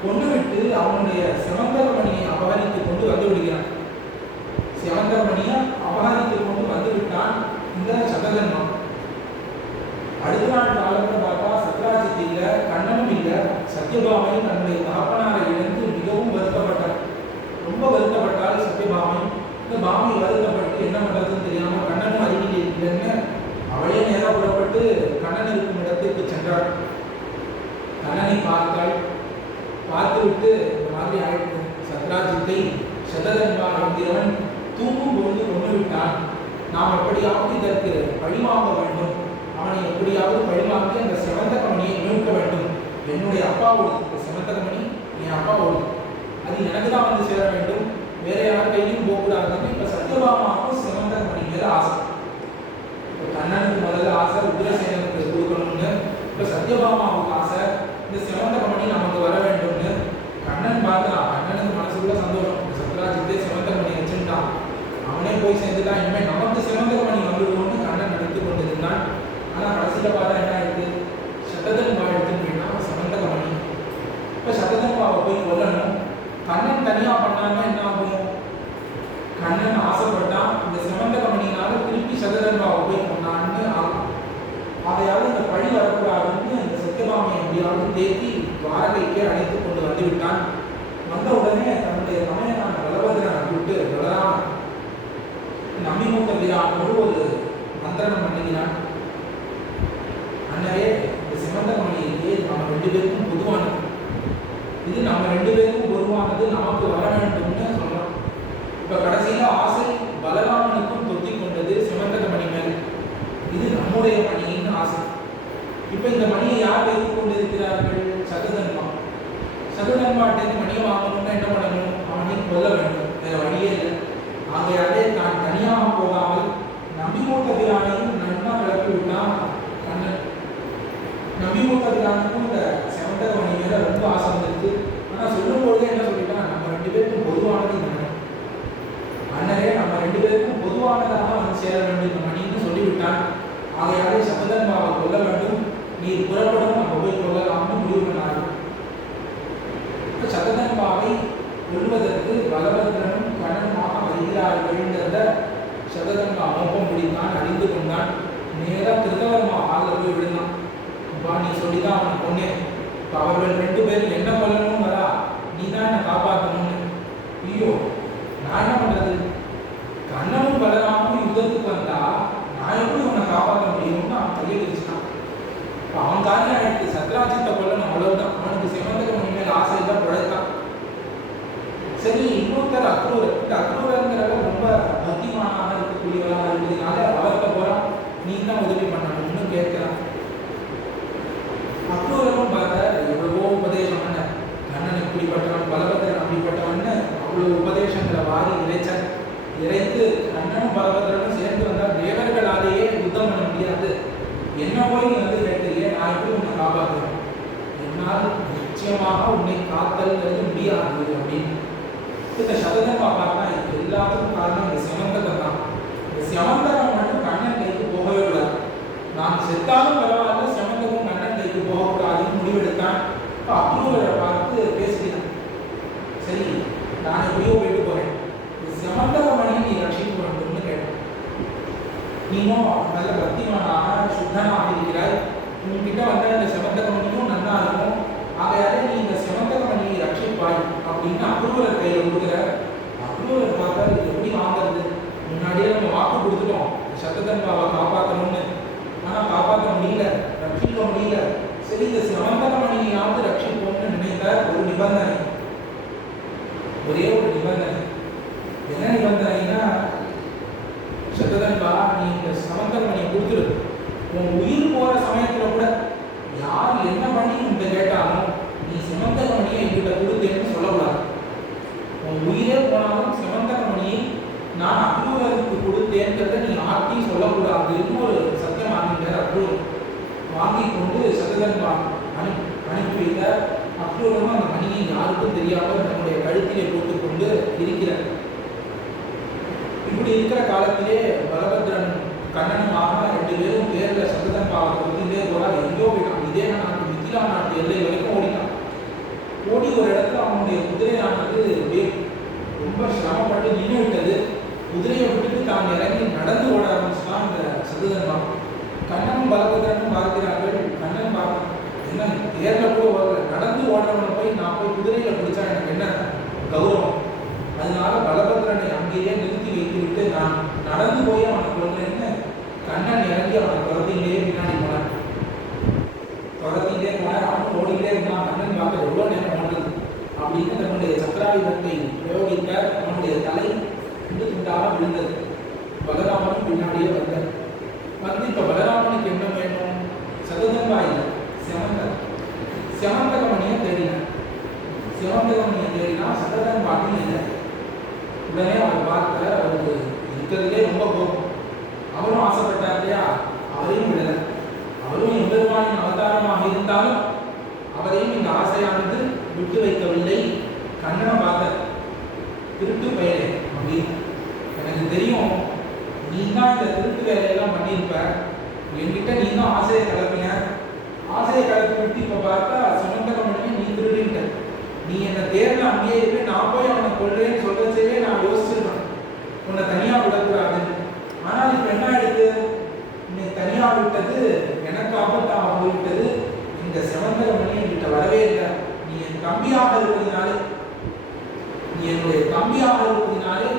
கொண்டு விட்டு அவனுடைய சிவந்தரமணியை அபகரித்து கொண்டு வந்து விடுகிறான். சிவந்தரமணியை அபகரித்து கொண்டு வந்து விட்டான் இந்த சததர்மன். அடுத்த நாள் காலத்தை பார்த்தா சத்ராஜித் இல்ல, கண்ணனும் இல்ல. சத்யபாமை தன்னுடைய தகப்பனாரை இழந்து மிகவும் வருத்தப்பட்டார். ரொம்ப வருத்தப்பட்டால் சத்யபாமை. இந்த பாமை வருத்தப்பட்டு என்ன பண்றதுன்னு தெரியாம கண்ணனும் அருகில் இல்லைன்னு அவளே நேராக புறப்பட்டு கண்ணன் இருக்கும் இடத்திற்கு சென்றாள். கண்ணனை பார்த்தாள். பார்த்துவிட்டு இந்த மாதிரி ஆயிடுச்சு. சத்ராஜித்தை சததர்மா என்கிறவன் தூங்கும் பொழுது கொண்டு விட்டான். நாம் எப்படியாவது இதற்கு பழிவாங்க வேண்டும். அவனை எப்படியாவது பழிவாங்கி அந்த செவந்தகமணியை மீட்க வேண்டும். என்னுடைய அப்பாவோடு இந்த செவந்தகமணி என் அப்பாவோடு, அது எனக்கு தான் வந்து சேர வேண்டும், வேற யார் கையிலும் போகக்கூடாதுன்னு இப்ப சத்யபாமாவுக்கும் செவந்தகமணி மேல ஆசை. இப்போ கண்ணனுக்கு முதல்ல ஆசை உக்ரசேனனுக்கு கொடுக்கணும்னு, இப்ப சத்யபாமாவுக்கு ஆசை இந்த செவந்தகமணி நமக்கு வர வேண்டும்னு. கண்ணன் பார்த்தான். கண்ணனுக்கு மனசுக்குள்ள சந்தோஷம். சத்ராஜித்தே செவந்தகமணி வச்சுட்டான், அவனே போய் சேர்ந்துட்டான், இனிமேல் நமக்கு செவந்தகமணி வந்துடுவோம்னு கண்ணன் நினைத்து கொண்டிருந்தான். ஆனால் கடைசியில் பார்த்தா என்ன ஆயிடுது, சததர்மா எடுத்துன்னு போயிட்டான் செவந்தகமணி. இப்போ சததர்மாவை போய் கொல்லணும். கண்ணன் தனியாக பண்ணாங்க என்ன ஆகும், கண்ணன் ஆசைப்பட்டான் இந்த செவந்தகமணியினால திருப்பி சததர்மாவை போய் கொண்டான்னு ஆகும். அதையாவது இந்த பழி வரக்கூடாதுன்னு இந்த சத்யபாமையை எப்படியாவது தேக்கி துவாரகைக்கே அழைத்து கொண்டு வந்து விட்டான். வந்த உடனே தன்னுடைய தமையனான பலபத்ரனை கூப்பிட்டு பலராம நம்பிமூத்த வீரானோடு ஒரு மந்திரணம் பண்ணுகிறான். அண்ணரே, இந்த செவந்தகமணியிலே நம்ம ரெண்டு பேருக்கும் பொதுவானது, இது நம்ம ரெண்டு பேருக்கும் பொதுவானது, நமக்கு வர வேண்டும்னு சொல்றோம். இப்ப கடைசியில ஆசை பலராமனுக்கும் தொத்தி கொண்டது செவந்தகமணி மேல், இது நம்முடைய மணின்னு ஆசை. இப்ப இந்த மணியை யார் வைத்துக் கொண்டிருக்கிறார்கள், சததர்மா. சததர்மாட்டேருந்து மணியை வாங்கணும்னா என்ன பண்ணணும், அவனை கொல்ல வேண்டும், வேற வழியே இல்லை. ஆகையாலே நான் தனியாக போகாமல் நம்பிமூத்த வீரானையும் நன்னா கிளப்பி விட்டான் கண்ணன். நம்பிமூத்த வீரானுக்கும் இந்த செவந்தகமணி மேல ரொம்ப ஆசை வந்துருக்கு. ஆனா சொல்லும் பொழுதே என்ன சொல்லிட்டான், நம்ம ரெண்டு பேருக்கும் பொதுவானது இந்த மணி, அண்ணரே நம்ம ரெண்டு பேருக்கும் பொதுவானதாக வந்து சேர வேண்டும் இந்த மணின்னு சொல்லிவிட்டான். ஆகையாலே சததர்மாவை கொல்ல வேண்டும், நீ புறப்படும், நம்ம போய் கொல்லலாம்னு முடிவு பண்ணார்கள். சததர்மாவை கொள்வதற்கு பலபத்ரனும் கண்ணனுமாக வருகிறார்கள்ன்றத சததர்மா மோப்பம் பிடித்தான், அறிந்து கொண்டான். நேராக திருதவர்மா ஆளில் போய் விழுந்தான். அப்பா நீ சொல்லிதான் அவனை கொன்னேன், இப்போ அவர்கள் ரெண்டு பேரும் என்ன கொல்லணும் வரா, நீ தான் என்னை காப்பாற்றணும்னு. ஐயோ நான் என்ன பண்றது, கண்ணனும் பலராமும் யுத்தத்துக்கு வந்தா நான் எப்படி உன்னை காப்பாற்ற முடியும்னு அவன் கையை வச்சுட்டான். இப்போ அவன் காரியம் ஆயிடுச்சு, சத்ராஜித்தை கொல்லணும், அவ்வளவுதான். அவனுக்கு செவந்தகமணி மேல் ஆசை தான் பிழைத்தான். சரி, இன்னொருத்தர் அக்ரூரர். இந்த அக்ரூரங்கிறவர் ரொம்ப பக்திமானாக இருக்கக்கூடியவராக இருந்ததுனால அவர்கிட்ட போறான், நீ தான் உதவி பண்ணணும்னு கேட்கிறான். அக்ரூரரும் பார்த்த எவ்வளவோ உபதேசம் பண்ண, கண்ணன் இப்படிப்பட்டவன், பலபத்ரன் அப்படிப்பட்டவன்னு அவ்வளவு உபதேசங்களை வாரி இறைத்து கண்ணனும் பலபத்ரனும் சேர்ந்து வந்தால் தேவர்களாலேயே யுத்தம் பண்ண முடியாது, என்ன போய் நீ வந்து கேட்கிறியே, நான் எப்படி உன்னை காப்பாற்றுவேன், என்னால் நிச்சயமாக உன்னை காத்தல்ங்கிறது முடியாது அப்படின்னு. இந்த சததர்மா பார்த்தா இது எல்லாத்துக்கும் காரணம் இந்த செவந்தகம் தான். இந்த செவந்தகம் மட்டும் கண்ணன் கைக்கு போகவே கூடாது, நான் செத்தாலும் பரவாயில்ல, செவந்தகம் கண்ணன் கைக்கு போகக்கூடாதுன்னு முடிவெடுத்தான். இப்போ அக்ரூரரை பார்த்து பேசுகிறான், சரி நான் எப்படியோ போயிட்டு போறேன், இந்த செவந்தகமணி நீ ரட்சிக்க வேண்டும்னு கேட்டான். நீனும் நல்ல பக்திமானாக சுத்தனாக இருக்கிறாய், உன்கிட்ட வந்த இந்த செவந்தகமணியும் நல்லா இருக்கும், ஆகையாலே நீ இந்த செவந்தகமணியை ரட்சிப்பாய் அப்படின்னு அக்ரூரர் கையில் கொடுக்குற. அக்ரூரர் பார்த்தா இது எப்படி வாங்கிறது, முன்னாடியே நம்ம வாக்கு கொடுத்துட்டோம் சததர்மாவை காப்பாற்றணும்னு, ஆனால் காப்பாற்ற முடியல, ரட்சிக்க முடியல. சரி, இந்த செவந்தகமணியாவது ரட்சிப்போம்னு நினைத்த ஒரு நிபந்தனை, ஒரே ஒரு நிபந்தனை. என்ன நிபந்தனை, நீ இந்த சமந்தகமணியை கொடுத்துரு. உன் உயிர் போற சமயத்துல கூட யார் என்ன பண்ணி உங்க கேட்டாலும் நீ சமந்தகமணியை என்கிட்ட கொடுத்தேன்னு சொல்லக்கூடாது. உன் உயிரே போனாலும் சமந்தகமணியை நான் அக்ரூரருக்கு கொடுத்தேன்றதை நீ யார்த்தையும் சொல்லக்கூடாதுன்னு ஒரு சத்தியம் வாங்கிட்டார். அக்ரூர் வாங்கி கொண்டு சததன் அனுப்பி வைத்தார். அக்ரூரமும் அந்த மணியை யாருக்கும் தெரியாமல் தன்னுடைய கழுத்திலே போட்டுக்கொண்டு இருக்கிறார். இப்படி இருக்கிற காலத்திலே பலபத்ரன் கண்ணனுமாக 2 பேரும் பேர்ல சததன் பாவத்திலே போறார். எங்கேயோ போயிட்டான். இதே நாட்டு மிதிலா நாட்டு எல்லை வரைக்கும் ஓடினான். ஓடி ஒரு இடத்துல அவனுடைய குதிரையானது ரொம்ப சிரமப்பட்டு நின்று விட்டது. குதிரையை விட்டுட்டு தான் இறங்கி நடந்து ஓட ஆரம்பிச்சுதான் இந்த சததன் பாவம். கண்ணனும் பலபத்ரனும் பார்க்கிறார்கள். கண்ணன் பார்க்க என்ன தேர்ல கூட வரல, நடந்து ஓடுறவனை போய் நான் போய் குதிரையில பிடிச்சா எனக்கு என்ன கௌரவம். அதனால பலபத்ரனை அங்கேயே நிறுத்தி வைத்து விட்டு நான் நடந்து போய் அவனை கொள்றேன்னு கண்ணன் இறங்கி அவனை துரத்திலே பின்னாடி போனார். துரத்திலே போனார். அவனும் ஓடிக்கிட்டே இருந்தான். கண்ணன் பார்க்க எவ்வளோ நேரம் ஓடுறது அப்படின்னு தன்னுடைய சக்கராயுதத்தை பிரயோகித்தார். அவனுடைய தலை துண்டு துண்டாக விழுந்தது. பலராமனும் பின்னாடியே வந்தார். வந்து இப்ப பலராமனுக்கு என்ன வேணும்? சததன்பா இல்லை, செமந்தகமணியை தேடினார். செமந்தகமணியை தேடினா சததன்பாட்டும் இல்லை. உடனே அவர் பார்த்த அவருக்கு இருக்கிறதுலே ரொம்ப கோபம். அவரும் ஆசைப்பட்டார் இல்லையா, அவரையும் விடலை. அவரும் எம்பெருமானின் அவதாரமாக இருந்தாலும் அவரையும் இந்த ஆசையானது விட்டு வைக்கவில்லை. கண்ணனை பார்த்த திருட்டு பெயரே அப்படின்னு எனக்கு தெரியும், நீ தான் இந்த திருட்டு வேலையெல்லாம் பண்ணியிருப்ப, என்கிட்ட நீ தான் ஆசையை கலப்பின. ஆசையை கலப்பி விட்டு இப்போ பார்த்தா சுமந்தகமணியை நீ திருடிட்ட. நீ என்னை தேர்ல அங்கேயே இருக்கு, நான் போய் அவனை கொள்றேன்னு சொல்றச்சே நான் யோசிச்சிருக்கேன் உன்னை தனியா விடக்கூடாது. ஆனால் இப்போ என்ன ஆயிடுது, நீ தனியா விட்டது எனக்கு ஆபத்தாக போயிட்டது. இந்த செவந்தகமணி என்கிட்ட வரவே இல்லை. நீ என் தம்பியாக இருப்பதினாலே, நீ என்னுடைய தம்பியாக இருப்பதினாலே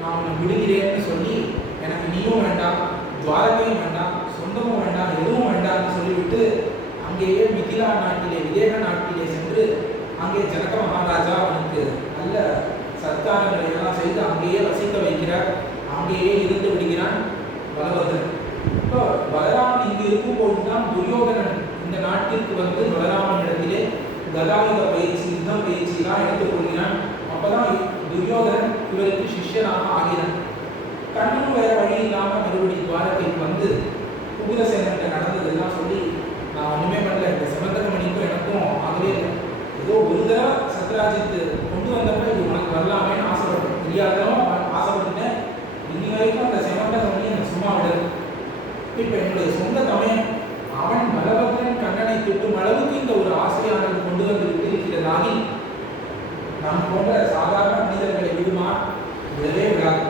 நான் உன்னை விடுகிறேன்னு சொல்லி எனக்கு நீயும் வேண்டாம், துவாரகையும் வேண்டாம், சொந்தமும் வேண்டாம், எதுவும் வேண்டாம்னு சொல்லிவிட்டு அங்கேயே மிதிலா நாட்டிலே விதேக நாட்டிலே சென்று அங்கே ஜனக மகாராஜா அவனுக்கு நல்ல சத்காரங்களை எல்லாம் செய்து அங்கேயே வசிக்க வைக்கிறார். அங்கேயே இருந்து விடுகிறான் பலபத்ரன். இப்போ பலராமன் இங்கு இருக்கும்போது தான் துரியோதனன் இந்த நாட்டிற்கு வந்து பலராமன் இடத்திலே கதாயுத பயிற்சி, யுத்த பயிற்சியெல்லாம் எடுத்துக்கொள்கிறான். அப்பதான் துரியோதனன் இவருக்கு சிஷ்யனாக ஆகிறான். கண்ணனும் வேற வழி இல்லாமல் மறுபடியும் துவாரகைக்கு வந்து உக்ரசேனன் நடந்ததெல்லாம் சொல்லி நான் ஒன்றுமே பண்ணல, இந்த செமந்தகமணிக்கும் எனக்கும் ஆகவே இல்லை, ஏதோ ஒரு தடவை சத்ராஜித்து கொண்டு வந்தப்ப இது உனக்கு வரலாமேன்னு ஆசைப்பட்டேன், தெரியாதவன் ஆசைப்பட்டுட்டேன். இன்னி வரைக்கும் அந்த செமந்தகமணி எனக்கு சும்மா விடல. இப்போ என்னுடைய சொந்த தமையன் அவன் பலபத்ரன் கண்ணனை திட்டும் அளவுக்கு இந்த ஒரு ஆசையானது கொண்டு வந்து விட்டிருக்கிறதாகி நாம் போன்ற சாதாரண மனிதர்களை விடுமா? விடவே விடாது.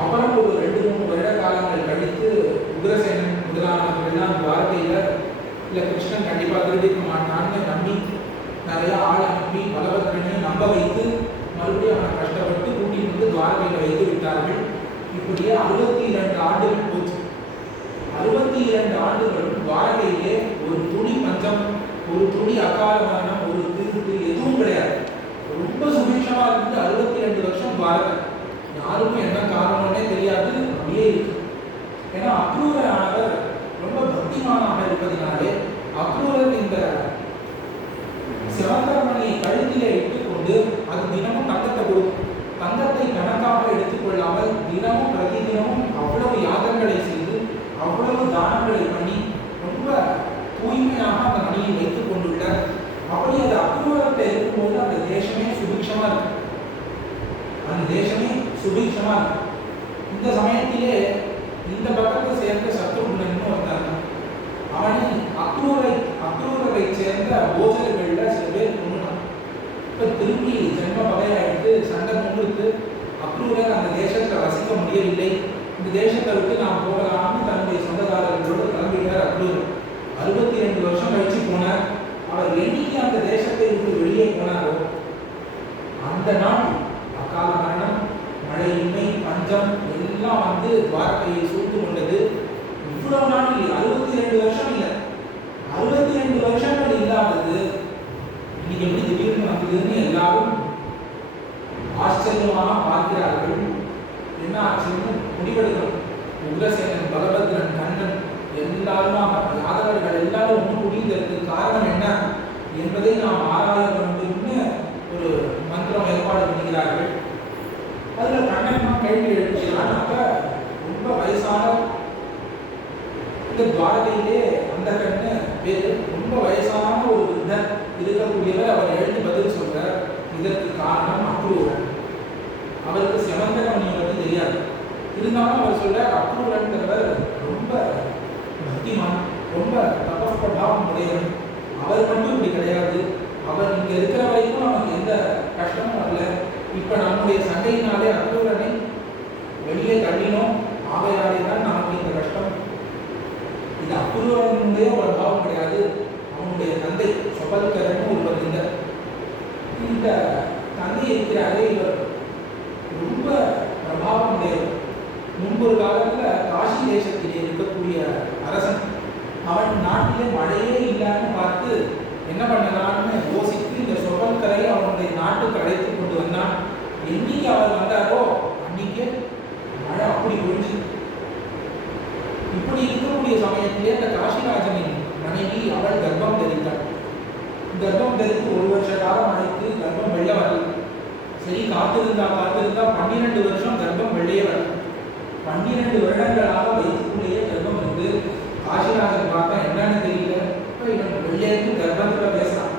அப்புறம் ஒரு 2-3 வருட காலங்கள் கழித்து உக்ரசேனன் முதலானவர்கள்லாம் துவாரகையில் இல்லை கிருஷ்ணன் கண்டிப்பாக திருடிக்க மாட்டான்னு நம்பி நிறைய ஆள் அனுப்பி பலபத்ரனை நம்ப வைத்து மறுபடியும் அவனை கஷ்டப்பட்டு கூட்டிட்டு வந்து துவாரகையில் வைத்து விட்டார்கள். இப்படியே 62 ஆண்டுகள் போச்சு. 62 ஆண்டுகளும் துவாரகையிலே ஒரு துளி பஞ்சம், ஒரு துளி அகால மரணம், ஒரு திருட்டு எதுவும் கிடையாது. ரொம்ப சுபீட்சமா இருந்து 62 வருஷம் துவாரகை. யாருக்கும் என்ன காரணம்னே தெரியாது, அப்படியே இருக்கு. ஏன்னா அக்ரூரர் ரொம்ப பக்திமானாக இருப்பதினாலே அக்ரூரர் இந்த செவந்தகமணியை கழுத்திலே இட்டுக்கொண்டு அது தினமும் தங்கத்தை கொடுக்கும். தங்கத்தை கணக்காக எடுத்துக்கொள்ளாமல் தினமும் பிரதி தினமும் அவ்வளவு யாகங்களை செய்து அவ்வளவு தானங்களை பண்ணி ரொம்ப தூய்மையாக அந்த மணியை வைத்துக் கொண்டுள்ளார். அப்படி அது அக்ரூரத்தை இருக்கும்போது அந்த தேசமே சுபிக்ஷமா இருக்கு. அந்த தேசமே சுபிக்ஷமா இருக்கு. இந்த சமயத்திலே இந்த பக்கத்தை சேர்ந்த சத்ருகுணன் ஒருத்தர் அவனை அக்ரூரரை சேர்ந்த போஜர்கள்ல சில பேர் கொண்டுட்டான். இப்ப திருப்பி ஜென்ம பகையாயிட்டு சண்டை கொண்டுட்டு அக்ரூரர் அந்த தேசத்தை வசிக்க முடியவில்லை. இந்த தேசத்தை விட்டு நாம் போகலாம்னு தன்னுடைய சொந்தக்காரர்களோடு கிளம்பிட்டார் அக்ரூரர். 62 வருஷம் கழிச்சு போனார். அவர் என்னைக்கு அந்த தேசத்தை விட்டு வெளியே போனாரோ அந்த நாள் அகால மரணம், மழையின்மை, பஞ்சம் எல்லாம் வந்து துவாரகையை சூழ்ந்து கொண்டது. இவ்வளவு நாள் இல்லை, 62 வருஷம் இல்லை, 62 வருஷங்கள் இல்லாதது இன்னைக்கு எப்படி திடீர்னு வந்ததுன்னு எல்லாரும் ஆச்சரியமாக பார்க்கிறார்கள். என்ன ஆச்சுன்னு முடிவெடுக்கணும். உக்ரசேனன், பலபத்ரன், கண்ணன் எல்லாரும் யாதவர்கள் எல்லாரும் ஒன்று கூடியதற்கு காரணம் என்ன என்பதை நாம் ஆராய வேண்டும்னு ஒரு மந்திரம் ஏற்பாடு பண்ணுகிறார்கள். அதில் கண்ணன் கேள்வி எழுப்புகிறான். அப்ப ரொம்ப வயசான இந்த துவாரகையிலே அந்த கண்ணு பேரு ரொம்ப வயசான ஒரு விருத்தர் இருக்கக்கூடியவர். அவர் எழுந்து பதில் சொல்றார். இதற்கு காரணம் அக்ரூரன். அவருக்கு செமந்தகமணியை பற்றி தெரியாது. இருந்தாலும் அவர் சொல்றார், அக்ரூரன்றவர் ரொம்ப பக்திமான், ரொம்ப தபஸ்பிரபாவம் உடையவன். அவர் மட்டும் இப்படி கிடையாது. அவர் இங்க இருக்கிற வரைக்கும் நமக்கு எந்த கஷ்டமும் வரல. இப்ப நம்முடைய சண்டையினாலே அக்ரூரனை வெளியே தள்ளினோம். ஆகையாலே தான் நமக்கு இந்த கஷ்டம். இது அக்ரூரனுடைய ஒரு பாவம் கிடையாது. அவனுடைய தந்தை சொபல்கரன் ஒருவர் இருந்தார். இந்த தந்தை இருக்கிறாரே, இவர் ரொம்ப பிரபாவம் உடையவர். முன்பொரு காலத்துல காசி தேசத்திலே இருக்கக்கூடிய அரசன் அவன் நாட்டிலே மழையே இல்லான்னு பார்த்து என்ன பண்ணலான்னு யோசித்து இந்த சொபல்கரை அவனுடைய நாட்டுக்கு அழைத்து கொண்டு வந்தான். என்னைக்கு அவர் வந்தாரோ அன்னைக்கு மழை அப்படி பொழிஞ்சு. இப்படி இருக்கக்கூடிய சமயத்திலே அந்த காசிராஜனின் மனைவி அவள் கர்ப்பம் தரித்தாள். கர்ப்பம் தரித்து 1 வருஷ காலம் அழைத்து கர்ப்பம் வெள்ள வரல. சரி, காத்திருந்தா 12 வருஷம் கர்ப்பம் வெள்ளையே வரல. 12 வருடங்களாக வயிற்றுக்குள்ளேயே கர்ப்பம் இருந்து காசிராஜன் பார்த்தா என்னன்னு தெரியல. இப்போ இவன் வெள்ளையிருந்து கர்ப்பத்துல பேசுறான்.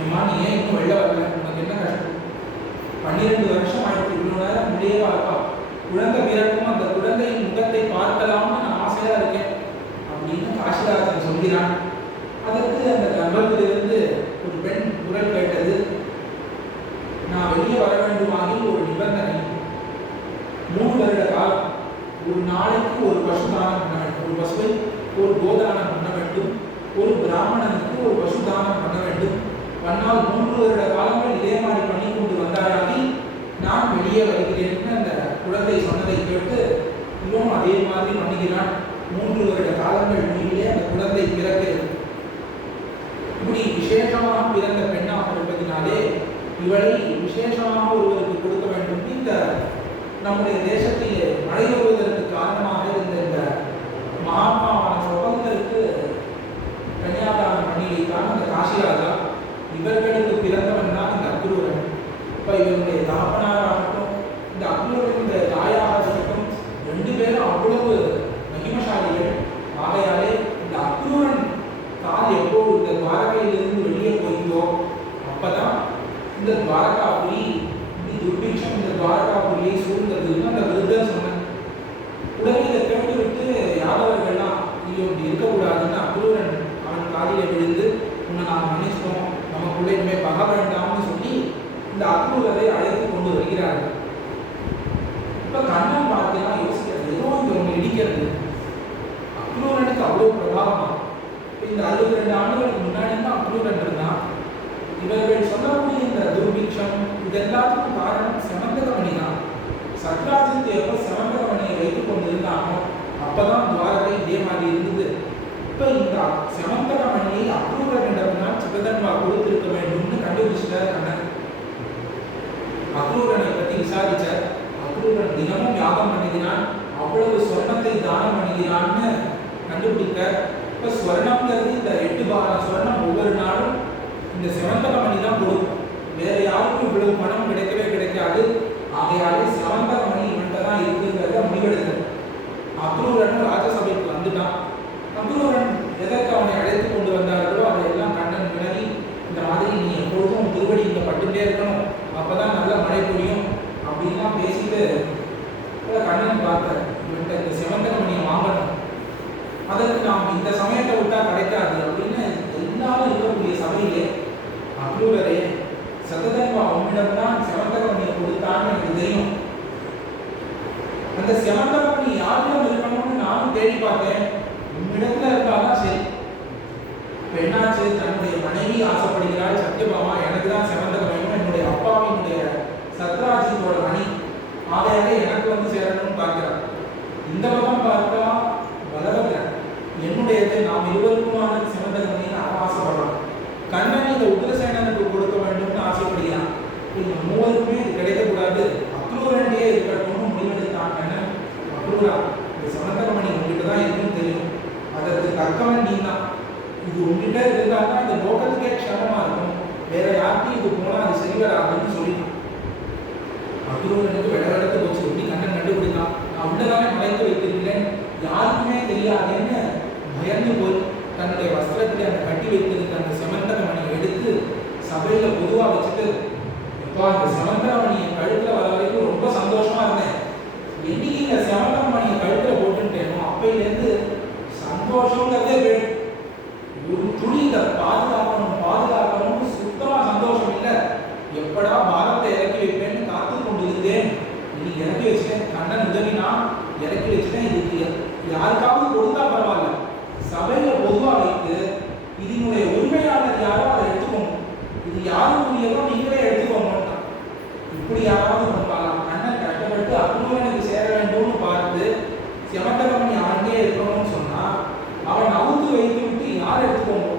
ஏமா, நீ ஏன் இன்னும் வெள்ள வரல? உனக்கு என்ன கஷ்டம்? 12 வருஷம் ஆயிடுச்சு, இவ்வளோ நேரம் முடியே பார்ப்பா. குழந்தை பிறக்கும், அந்த குழந்தையின் முகத்தை பார்க்கலாம்னு நான் ஆசையா இருக்கேன் அப்படின்னு காசிராஜன் சொல்கிறான். அதற்கு அந்த கர்ப்பத்திலிருந்து ஒரு பெண் குரல் கேட்டது. நான் வெளியே வர வேண்டுமாகில் ஒரு நிபந்தனை. 3 வருட காலம் ஒரு நாளைக்கு ஒரு பசுதானம் பண்ண வேண்டும். ஒரு பசுவை ஒரு கோதானம் பண்ண வேண்டும். ஒரு பிராமணனுக்கு ஒரு பசுதானம் பண்ண வேண்டும். பண்ணால் 3 வருட காலங்கள் இதே மாதிரி பண்ணி கொண்டு வந்தாராகி நான் வெளியே வருகிறேன்னு அந்த குழந்தை சொன்னதை கேட்டு இவனும் அதே மாதிரி பண்ணுகிறான். 3 வருட காலங்கள் முடிவிலே அந்த குழந்தை பிறக்கிறது. இப்படி விசேஷமாக பிறந்த பெண்ணாக இருப்பதினாலே இவளை விசேஷமாக ஒருவருக்கு கொடுக்க வேண்டும். இந்த நம்முடைய தேசத்திலே மழை வருவதற்கு காரணமாக இருந்த இந்த மகாத்மாவான சொபந்தருக்கு கன்னியாதானம் பண்ணி வைத்தான் அந்த காசிராஜா. இவர்களுக்கு பிறந்தவன் தான் இந்த அக்ரூரன். இப்போ இவருடைய தகப்பனாராகட்டும் இந்த அக்ரூரனுடைய தாயாகட்டும் 2 பேரும் அவ்வளவு மகிமசாலிகள். ஆகையாலே இந்த அக்ரூரன் கால் எப்போது இந்த துவாரகையிலிருந்து வெளியே போயிட்டோ அப்பதான் இந்த துவாரகாபுரி துர்பிக்ஷம் இந்த துவாரகாபுரியை சூழ்ந்ததுன்னு அந்த விருத்தர் சொன்னார். உடனே இதை கேட்டு விட்டு யாதவர்கள்லாம் ஐயோ இப்படி இருக்கக்கூடாதுன்னு அக்ரூரன் அவன் காலில் விழுந்து உன்னை நாம் மன்னிச்சிட்டோம், நமக்குள்ள இனிமேல் பக வேண்டாம்னு சொல்லி இந்த அக்ரூரரை அழைத்து கொண்டு வருகிறார்கள். இப்போ கண்ணன் பார்த்தீங்கன்னா யோசிக்கிறது, ஏதோ இங்கே ஒன்று இடிக்கிறது. அக்ரூரனுக்கு அவ்வளோ பிரபாவமா? இந்த 62 ஆண்டுகளுக்கு முன்னாடி தான் அக்ரூரன் இருந்தான். இவர்கள் சொல்லக்கூடிய இந்த துர்பிக்ஷம் இதெல்லாத்துக்கும் காரணம் செமந்தகமணி தான். சத்ராஜித் எப்போ செமந்தகமணியை வைத்துக் கொண்டு இருந்தானோ அப்பதான் துவாரகை இதே மாதிரி இருந்தது. இப்போ இந்த செமந்தகமணியை அக்ரூரனிடம்தான் சிவதன்வா கொடுத்திருக்க வேண்டும்னு கண்டுபிடிச்சிட்டார் கண்ணன். அக்ரூரனை பற்றி விசாரிச்சார். அக்ரூரன் தினமும் யாகம் பண்ணுகிறான், அவ்வளவு சொர்ணத்தை தானம் பண்ணுகிறான்னு கண்டுபிடித்தார். இப்போ ஸ்வர்ணம்ங்கிறது இந்த 8 பாகம் ஸ்வர்ணம் ஒவ்வொரு நாளும் இந்த செமந்தகமணி தான் கொடுக்கும். வேற யாருக்கும் இவ்வளவு பணம் கிடைக்கவே கிடைக்காது. ஆகையாலே செமந்தகமணி இவன்கிட்ட தான் இருக்குங்கிறத முடிவெடுத்தது. அக்ரூரன் ராஜசபைக்கு வந்துட்டான். அக்ரூரன் எதற்கு அவனை அழைத்து கொண்டு வந்தார்களோ அதையெல்லாம் கண்ணன் வினவி, இந்த மாதிரி நீ எப்பொழுதும் திருவடி இங்கே பட்டுட்டே இருக்கணும், அப்பதான் நல்ல மழை பொழியும் அப்படின்லாம் பேசிட்டு கண்ணன் பார்த்தார். இவன்கிட்ட இந்த செமந்தகமணியை வாங்கணும், அதற்கு நாம் இந்த சமயத்தை விட்டா கிடைக்காது அப்படின்னு எல்லாரும் இருக்கக்கூடிய சபையிலே அக்ரூரரே சத்ததன்வா உன்னிடம்தான் செமந்தகமணியை கொடுத்தான்னு எனக்கு தெரியும். அந்த செமந்தகமணி யாரிடம் இருக்கணும்னு நானும் தேடி பார்த்தேன். உன்னிடத்துல இருந்தாதான் சரி. பெண்ணாச்சு தன்னுடைய மனைவி ஆசைப்படுகிறாள், சத்யபாமா எனக்கு தான் செமந்தகமணியும் என்னுடைய அப்பாவினுடைய சத்ராஜித்தோட மணி, ஆகையாலே எனக்கு வந்து சேரணும்னு பார்க்கிறார். இந்த பக்கம் பார்த்தா பலபத்ரன் என்னுடையதை நாம் இருவருக்குமான செமந்தகமணின்னு அவன் ஆசைப்படுறான். கண்ணன் இந்த உக்ரசேனனுக்கு கொடுக்க வேண்டும்னு ஆசைப்படுகிறான். இந்த மூவருக்குமே இது கிடைக்கக்கூடாது, அக்ரூரன்டே இருக்கட்டும் அக்ரூரா, இந்த சமந்தகமணி உங்ககிட்ட தான் இருக்குன்னு தெரியும், அதற்கு தக்கவன் நீ தான். இது உங்ககிட்ட இருந்தால் தான் இந்த லோகத்துக்கே க்ஷேமமா இருக்கும், வேற யாருக்கும் இது போனா அது சரி வராதுன்னு சொல்லிட்டான். அக்ரூரனுக்கு விடவெடுத்து போச்சு. எப்படி கண்ணன் கண்டுபிடித்தான்? நான் உள்ளதானே மறைத்து வைத்திருக்கிறேன், யாருக்குமே தெரியாதுன்னு பயந்து போய் தன்னுடைய வஸ்திரத்தில் அந்த கட்டி வைத்திருந்த அந்த செமந்தகமணியை எடுத்து சபையில பொதுவா வச்சுட்டு, இப்போ அந்த செமந்தகமணியை கழுத்துல வர வரைக்கும் ரொம்ப சந்தோஷமா இருந்தேன், என்னைக்கு இந்த செமந்தகமணியை கழுத்துல போட்டுட்டேனோ அப்பையிலேருந்து சந்தோஷங்கிறதே போயிடும். ஒரு துளி இந்த பாதுகாக்கணும் பாதுகாக்கணும்னு சுத்தமா சந்தோஷம் இல்லை. எப்படா பாரத்தை இறக்கி வைப்பேன்னு காத்து கொண்டிருந்தேன். இன்னைக்கு இறக்கி வச்சுட்டேன், கண்ணன் உதவினா இறக்கி வச்சுட்டேன். இதுக்கு யாருக்காவது கொடுத்தா பரவாயில்ல, சபையில பொதுவா வைத்து இதனுடைய உரிமையாளர் யாரோ அதை எடுத்துக்கோங்க, இது யாருக்குரியதோ நீங்களே எடுத்துக்கோங்க. இப்படி யாராவது பண்ணலாம்? கண்ணன் கஷ்டப்பட்டு அக்ரூரனுக்கு சேர வேண்டும்னு பார்த்து செமந்தகமணி அவனே இருக்கணும்னு சொன்னா அவன் அவுத்து வைத்து விட்டு யார் எடுத்துக்கோங்க?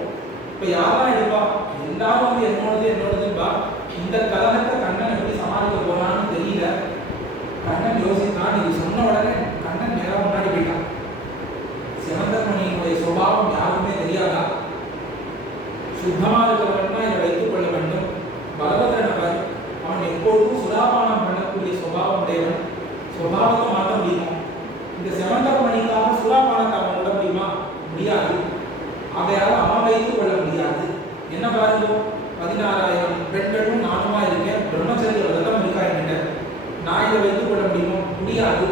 இப்ப யாரெல்லாம் எடுப்பா? எல்லாரும் வந்து என்னோடதுப்பா. இந்த கலகத்தை கண்ணன் எப்படி சமாளிக்க போறான்னு தெரியல. கண்ணன் யோசித்தான். இது சொன்ன உடனே கண்ணன் நேரம் முன்னாடி போயிட்டான். செமந்தகமணியினுடைய சுபாவம் யாருக்குமே தெரியாதா? சுத்தமா இருக்கிறவன் தான் இதை வைத்துக் கொள்ள வேண்டும். பலபத்திரன் அவன் எப்பொழுதும் சுறாபானம் பண்ணக்கூடிய சுபாவம் உடையவன். சுபாவத்தை மாற்ற முடியுமா? இந்த செமந்தகமணிக்காக சுறாபானத்தை அவன் விட முடியுமா? முடியாது. அதையால் அவன் வைத்துக் கொள்ள முடியாது. என்ன பாருங்க, 16,000 பெண்களும் நானுமா இருக்கேன், பிரம்மச்சரிய விரதம் இருக்கா என்கிட்ட, நான் இதை வைத்துக் கொள்ள முடியுமோ? முடியாது.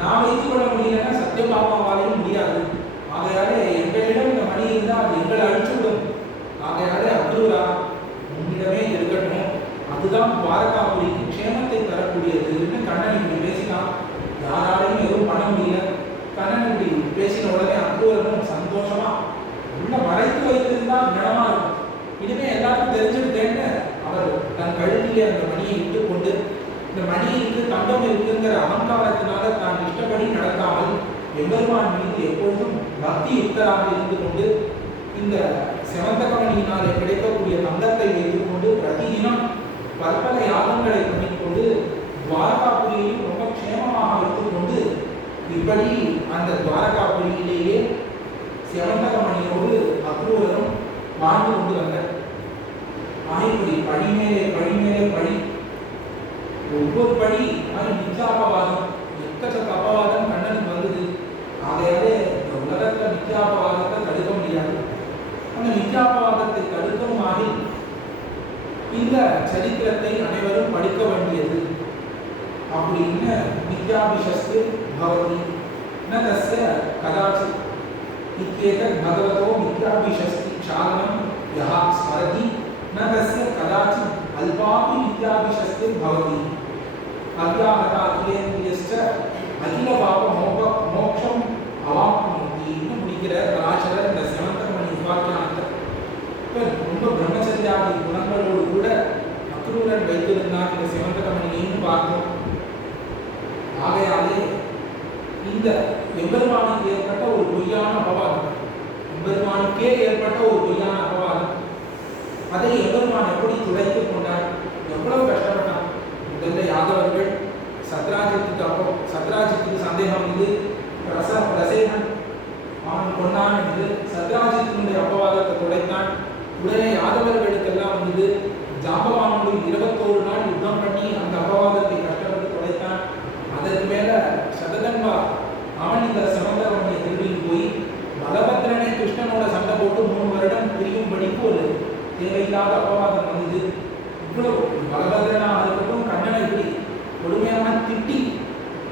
நான் வைத்துக் கொள்ள முடியலன்னா சத்தியபாமாவாலையும் முடியாது. ஆகையாலே எங்களிடம் இந்த மணி இருந்தால் அது எங்களை அழிச்சுவிடும். ஆகையாலே அக்ரூரா, உன்னிடமே இருக்கட்டும், அதுதான் துவாரகாபுரிக்கு க்ஷேமத்தை தரக்கூடியதுன்னு கண்ணன் இப்படி பேசினான். யாராலையும் எதுவும் பண்ண முடியல. கண்ணன் இப்படி பேசின உடனே அக்ரூரனும் சந்தோஷமா உள்ள மறைத்து வைத்திருந்தா கனமா இருக்கும், இனிமே எல்லாருக்கும் தெரிஞ்சுக்கிட்டேன்னு அவர் தன் கழுத்திலே அந்த மணியை இட்டு கொண்டு, இந்த மணிக்கு தங்கம் இருக்குங்கிற அகங்காரத்தினால தான் இஷ்டப்படி நடக்காமல் எம்பெருமான் மீது எப்பொழுதும் பக்தி யுக்தராக இருந்து கொண்டு இந்த செமந்தகமணியினாலே கிடைக்கக்கூடிய தங்கத்தை வைத்துக் கொண்டு பிரதிதினம் பற்பல யாகங்களை பண்ணிக்கொண்டு துவாரகாபுரியையும் ரொம்ப க்ஷேமமாக வைத்துக் கொண்டு இப்படி அந்த துவாரகாபுரியிலேயே செமந்தகமணியோடு அக்ரூரனும் வாழ்ந்து கொண்டு வந்தார். இப்படி படி மேலே படி மேலே படி, ஒவ்வொரு படி மித்யாபவாதம், எக்கச்சக்க அபவாதம் கண்ணனுக்கு வந்தது. ஆகையாலே இந்த உலகத்துல மித்யாபவாதத்தை தடுக்க முடியாது. அந்த மித்யாபவாதத்தை தடுக்கவும் ஆகி இந்த சரித்திரத்தை அனைவரும் படிக்க வேண்டியது அப்படின்னு மித்யாபிஷஸ்து பவதி ந தஸ்ய கதாச்சித் இத்யேதத் பகவதோ மித்யாபிஷஸ்தி சாதனம் யஹ ஸ்மரதி ந தஸ்ய கதாச்சித் அல்பாபி மித்யாபிஷஸ்தி பவதி அவ்யாஹதா அகிலேந்திரியஸ்ச அகில பாவ மோக்ஷம் அவாப்னோதின்னு முடிக்கிற பராசரர் இந்த செமந்தகமணி உபாக்கியானத்தை ரொம்ப பிரம்மச்சரியாதி குணங்களோடு கூட அக்ரூரன் வைத்திருந்தார் இந்த செமந்தகமணியையும் பார்த்தோம். ஆகையாலே இந்த எம்பெருமானுக்கு ஏற்பட்ட ஒரு பொய்யான அபவாதம், எம்பெருமானுக்கே ஏற்பட்ட ஒரு பொய்யான அபவாதம், அதை எம்பெருமான் எப்படி துடைத்துக் கொண்டார், எவ்வளவு கஷ்டப்பட்டான். முதல்ல யாதவர்கள் சத்ராஜித்துக்கு சந்தேகம் வந்து ரசேனன் அவன் கொண்டான் என்று சத்ராஜித்தினுடைய அபவாதத்தை துடைத்தான். உடனே யாதவர்களுக்கெல்லாம் வந்தது ஜாம்பவானோடு 21 நாள் யுத்தம் பண்ணி அந்த அபவாதத்தை கஷ்டப்பட்டு துடைத்தான். அதற்கு மேல சததன்பா அவன் இந்த செமந்தகமணியை திரும்பின்னு போய் பலபத்திரனே கிருஷ்ணனோட சண்டை போட்டு 3 வருடம் பிரியும்படிக்கு ஒரு தேவையில்லாத அபவாதம் வந்தது. இவ்வளவு பலபத்திரனாக இருக்கட்டும் கண்ணனை இப்படி கொடுமையான திட்டி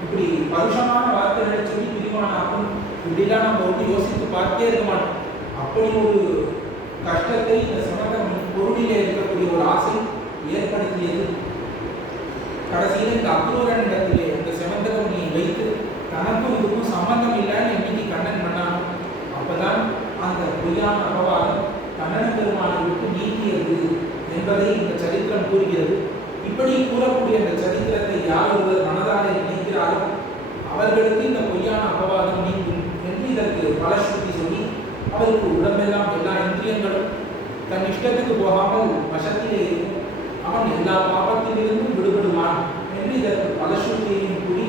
இப்படி பருஷமான வார்த்தைகளை சொல்லி பிரிவானாக்கும், இப்படிலாம் நம்ம வந்து யோசித்து பார்த்தே இருக்க மாட்டோம். அப்படி ஒரு கஷ்டத்தை இந்த செமந்தகமணி பொருளிலே இருக்கக்கூடிய ஒரு ஆசை ஏற்படுத்தியது. கடைசியில் இந்த அக்ரூரனிடத்திலே இந்த செமந்தகமணியை வைத்து தனக்கும் இதுக்கும் சம்பந்தம் இல்லைன்னு என்னைக்கு கண்ணன் பண்ணானோ அப்பதான் அந்த பொய்யான அபவாதம் கண்ணன பெருமானை விட்டு நீக்கியது என்பதை இந்த சரித்திரம் கூறுகிறது. இப்படி கூறக்கூடிய இந்த சரித்திரத்தை யார் ஒருவர் மனதாலே நினைக்கிறாரோ அவர்களுக்கு இந்த பொய்யான அபவாதம் நீங்கும் என்று இதற்கு பலஸ்ருதி சொல்லி அவருக்கு உடம்பெல்லாம் எல்லா இந்திரியங்களும் தன் இஷ்டத்துக்கு போகாமல் வசத்திலே இருக்கும், அவன் எல்லா பாவத்திலிருந்தும் விடுபடுவான் என்று இதற்கு பலஸ்ருதியையும் கூறி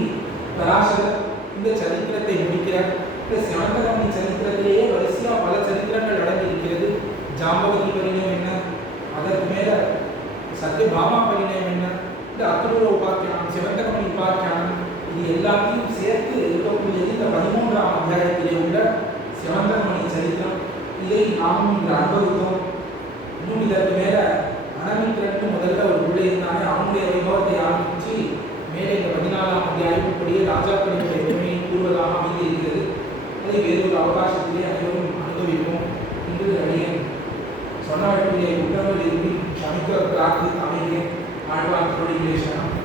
பராசரர் இந்த இந்த சரித்திரத்தை முடிக்கிறார். இந்த சிவந்தகமணி சரித்திரத்திலேயே வரிசையாக பல சரித்திரங்கள் அடங்கி இருக்கிறது. ஜாம்பவதி பரிணயம் என்ன, அதற்கு மேல சத்யபாமா பரிணயம் என்ன, இந்த அக்ரூர உபாக்கியானம், சிவந்தகமணி உபாக்கியானம், இது எல்லாத்தையும் சேர்த்து இருக்கக்கூடியது இந்த 13ஆம் அத்தியாயத்திலே உள்ள சிவந்தகமணி சரித்திரம். இதை நாமும் இன்று அனுபவித்தோம். இன்னும் இதற்கு மேல அனமித்திரன் முதல்ல ஒரு பிள்ளை இருந்தானே, அவனுடைய வைபவத்தை ஆரம்பித்து மேலே இந்த 14ஆம் அத்தியாயம் இப்படியே ராஜாக்களினுடைய பெருமையை கூறுவதாக அமைதி இருக்கிறது. அதை வேறொரு அவகாசத்திலே அனைவரும் அனுபவிப்போம். இன்று அடியேன் சொன்னவற்றிலே குற்றங்கள் இருந்து சமிக்க பிரார்த்தி அமைகிறேன். ஆழ்வார் திருவடிகளே சரணம்.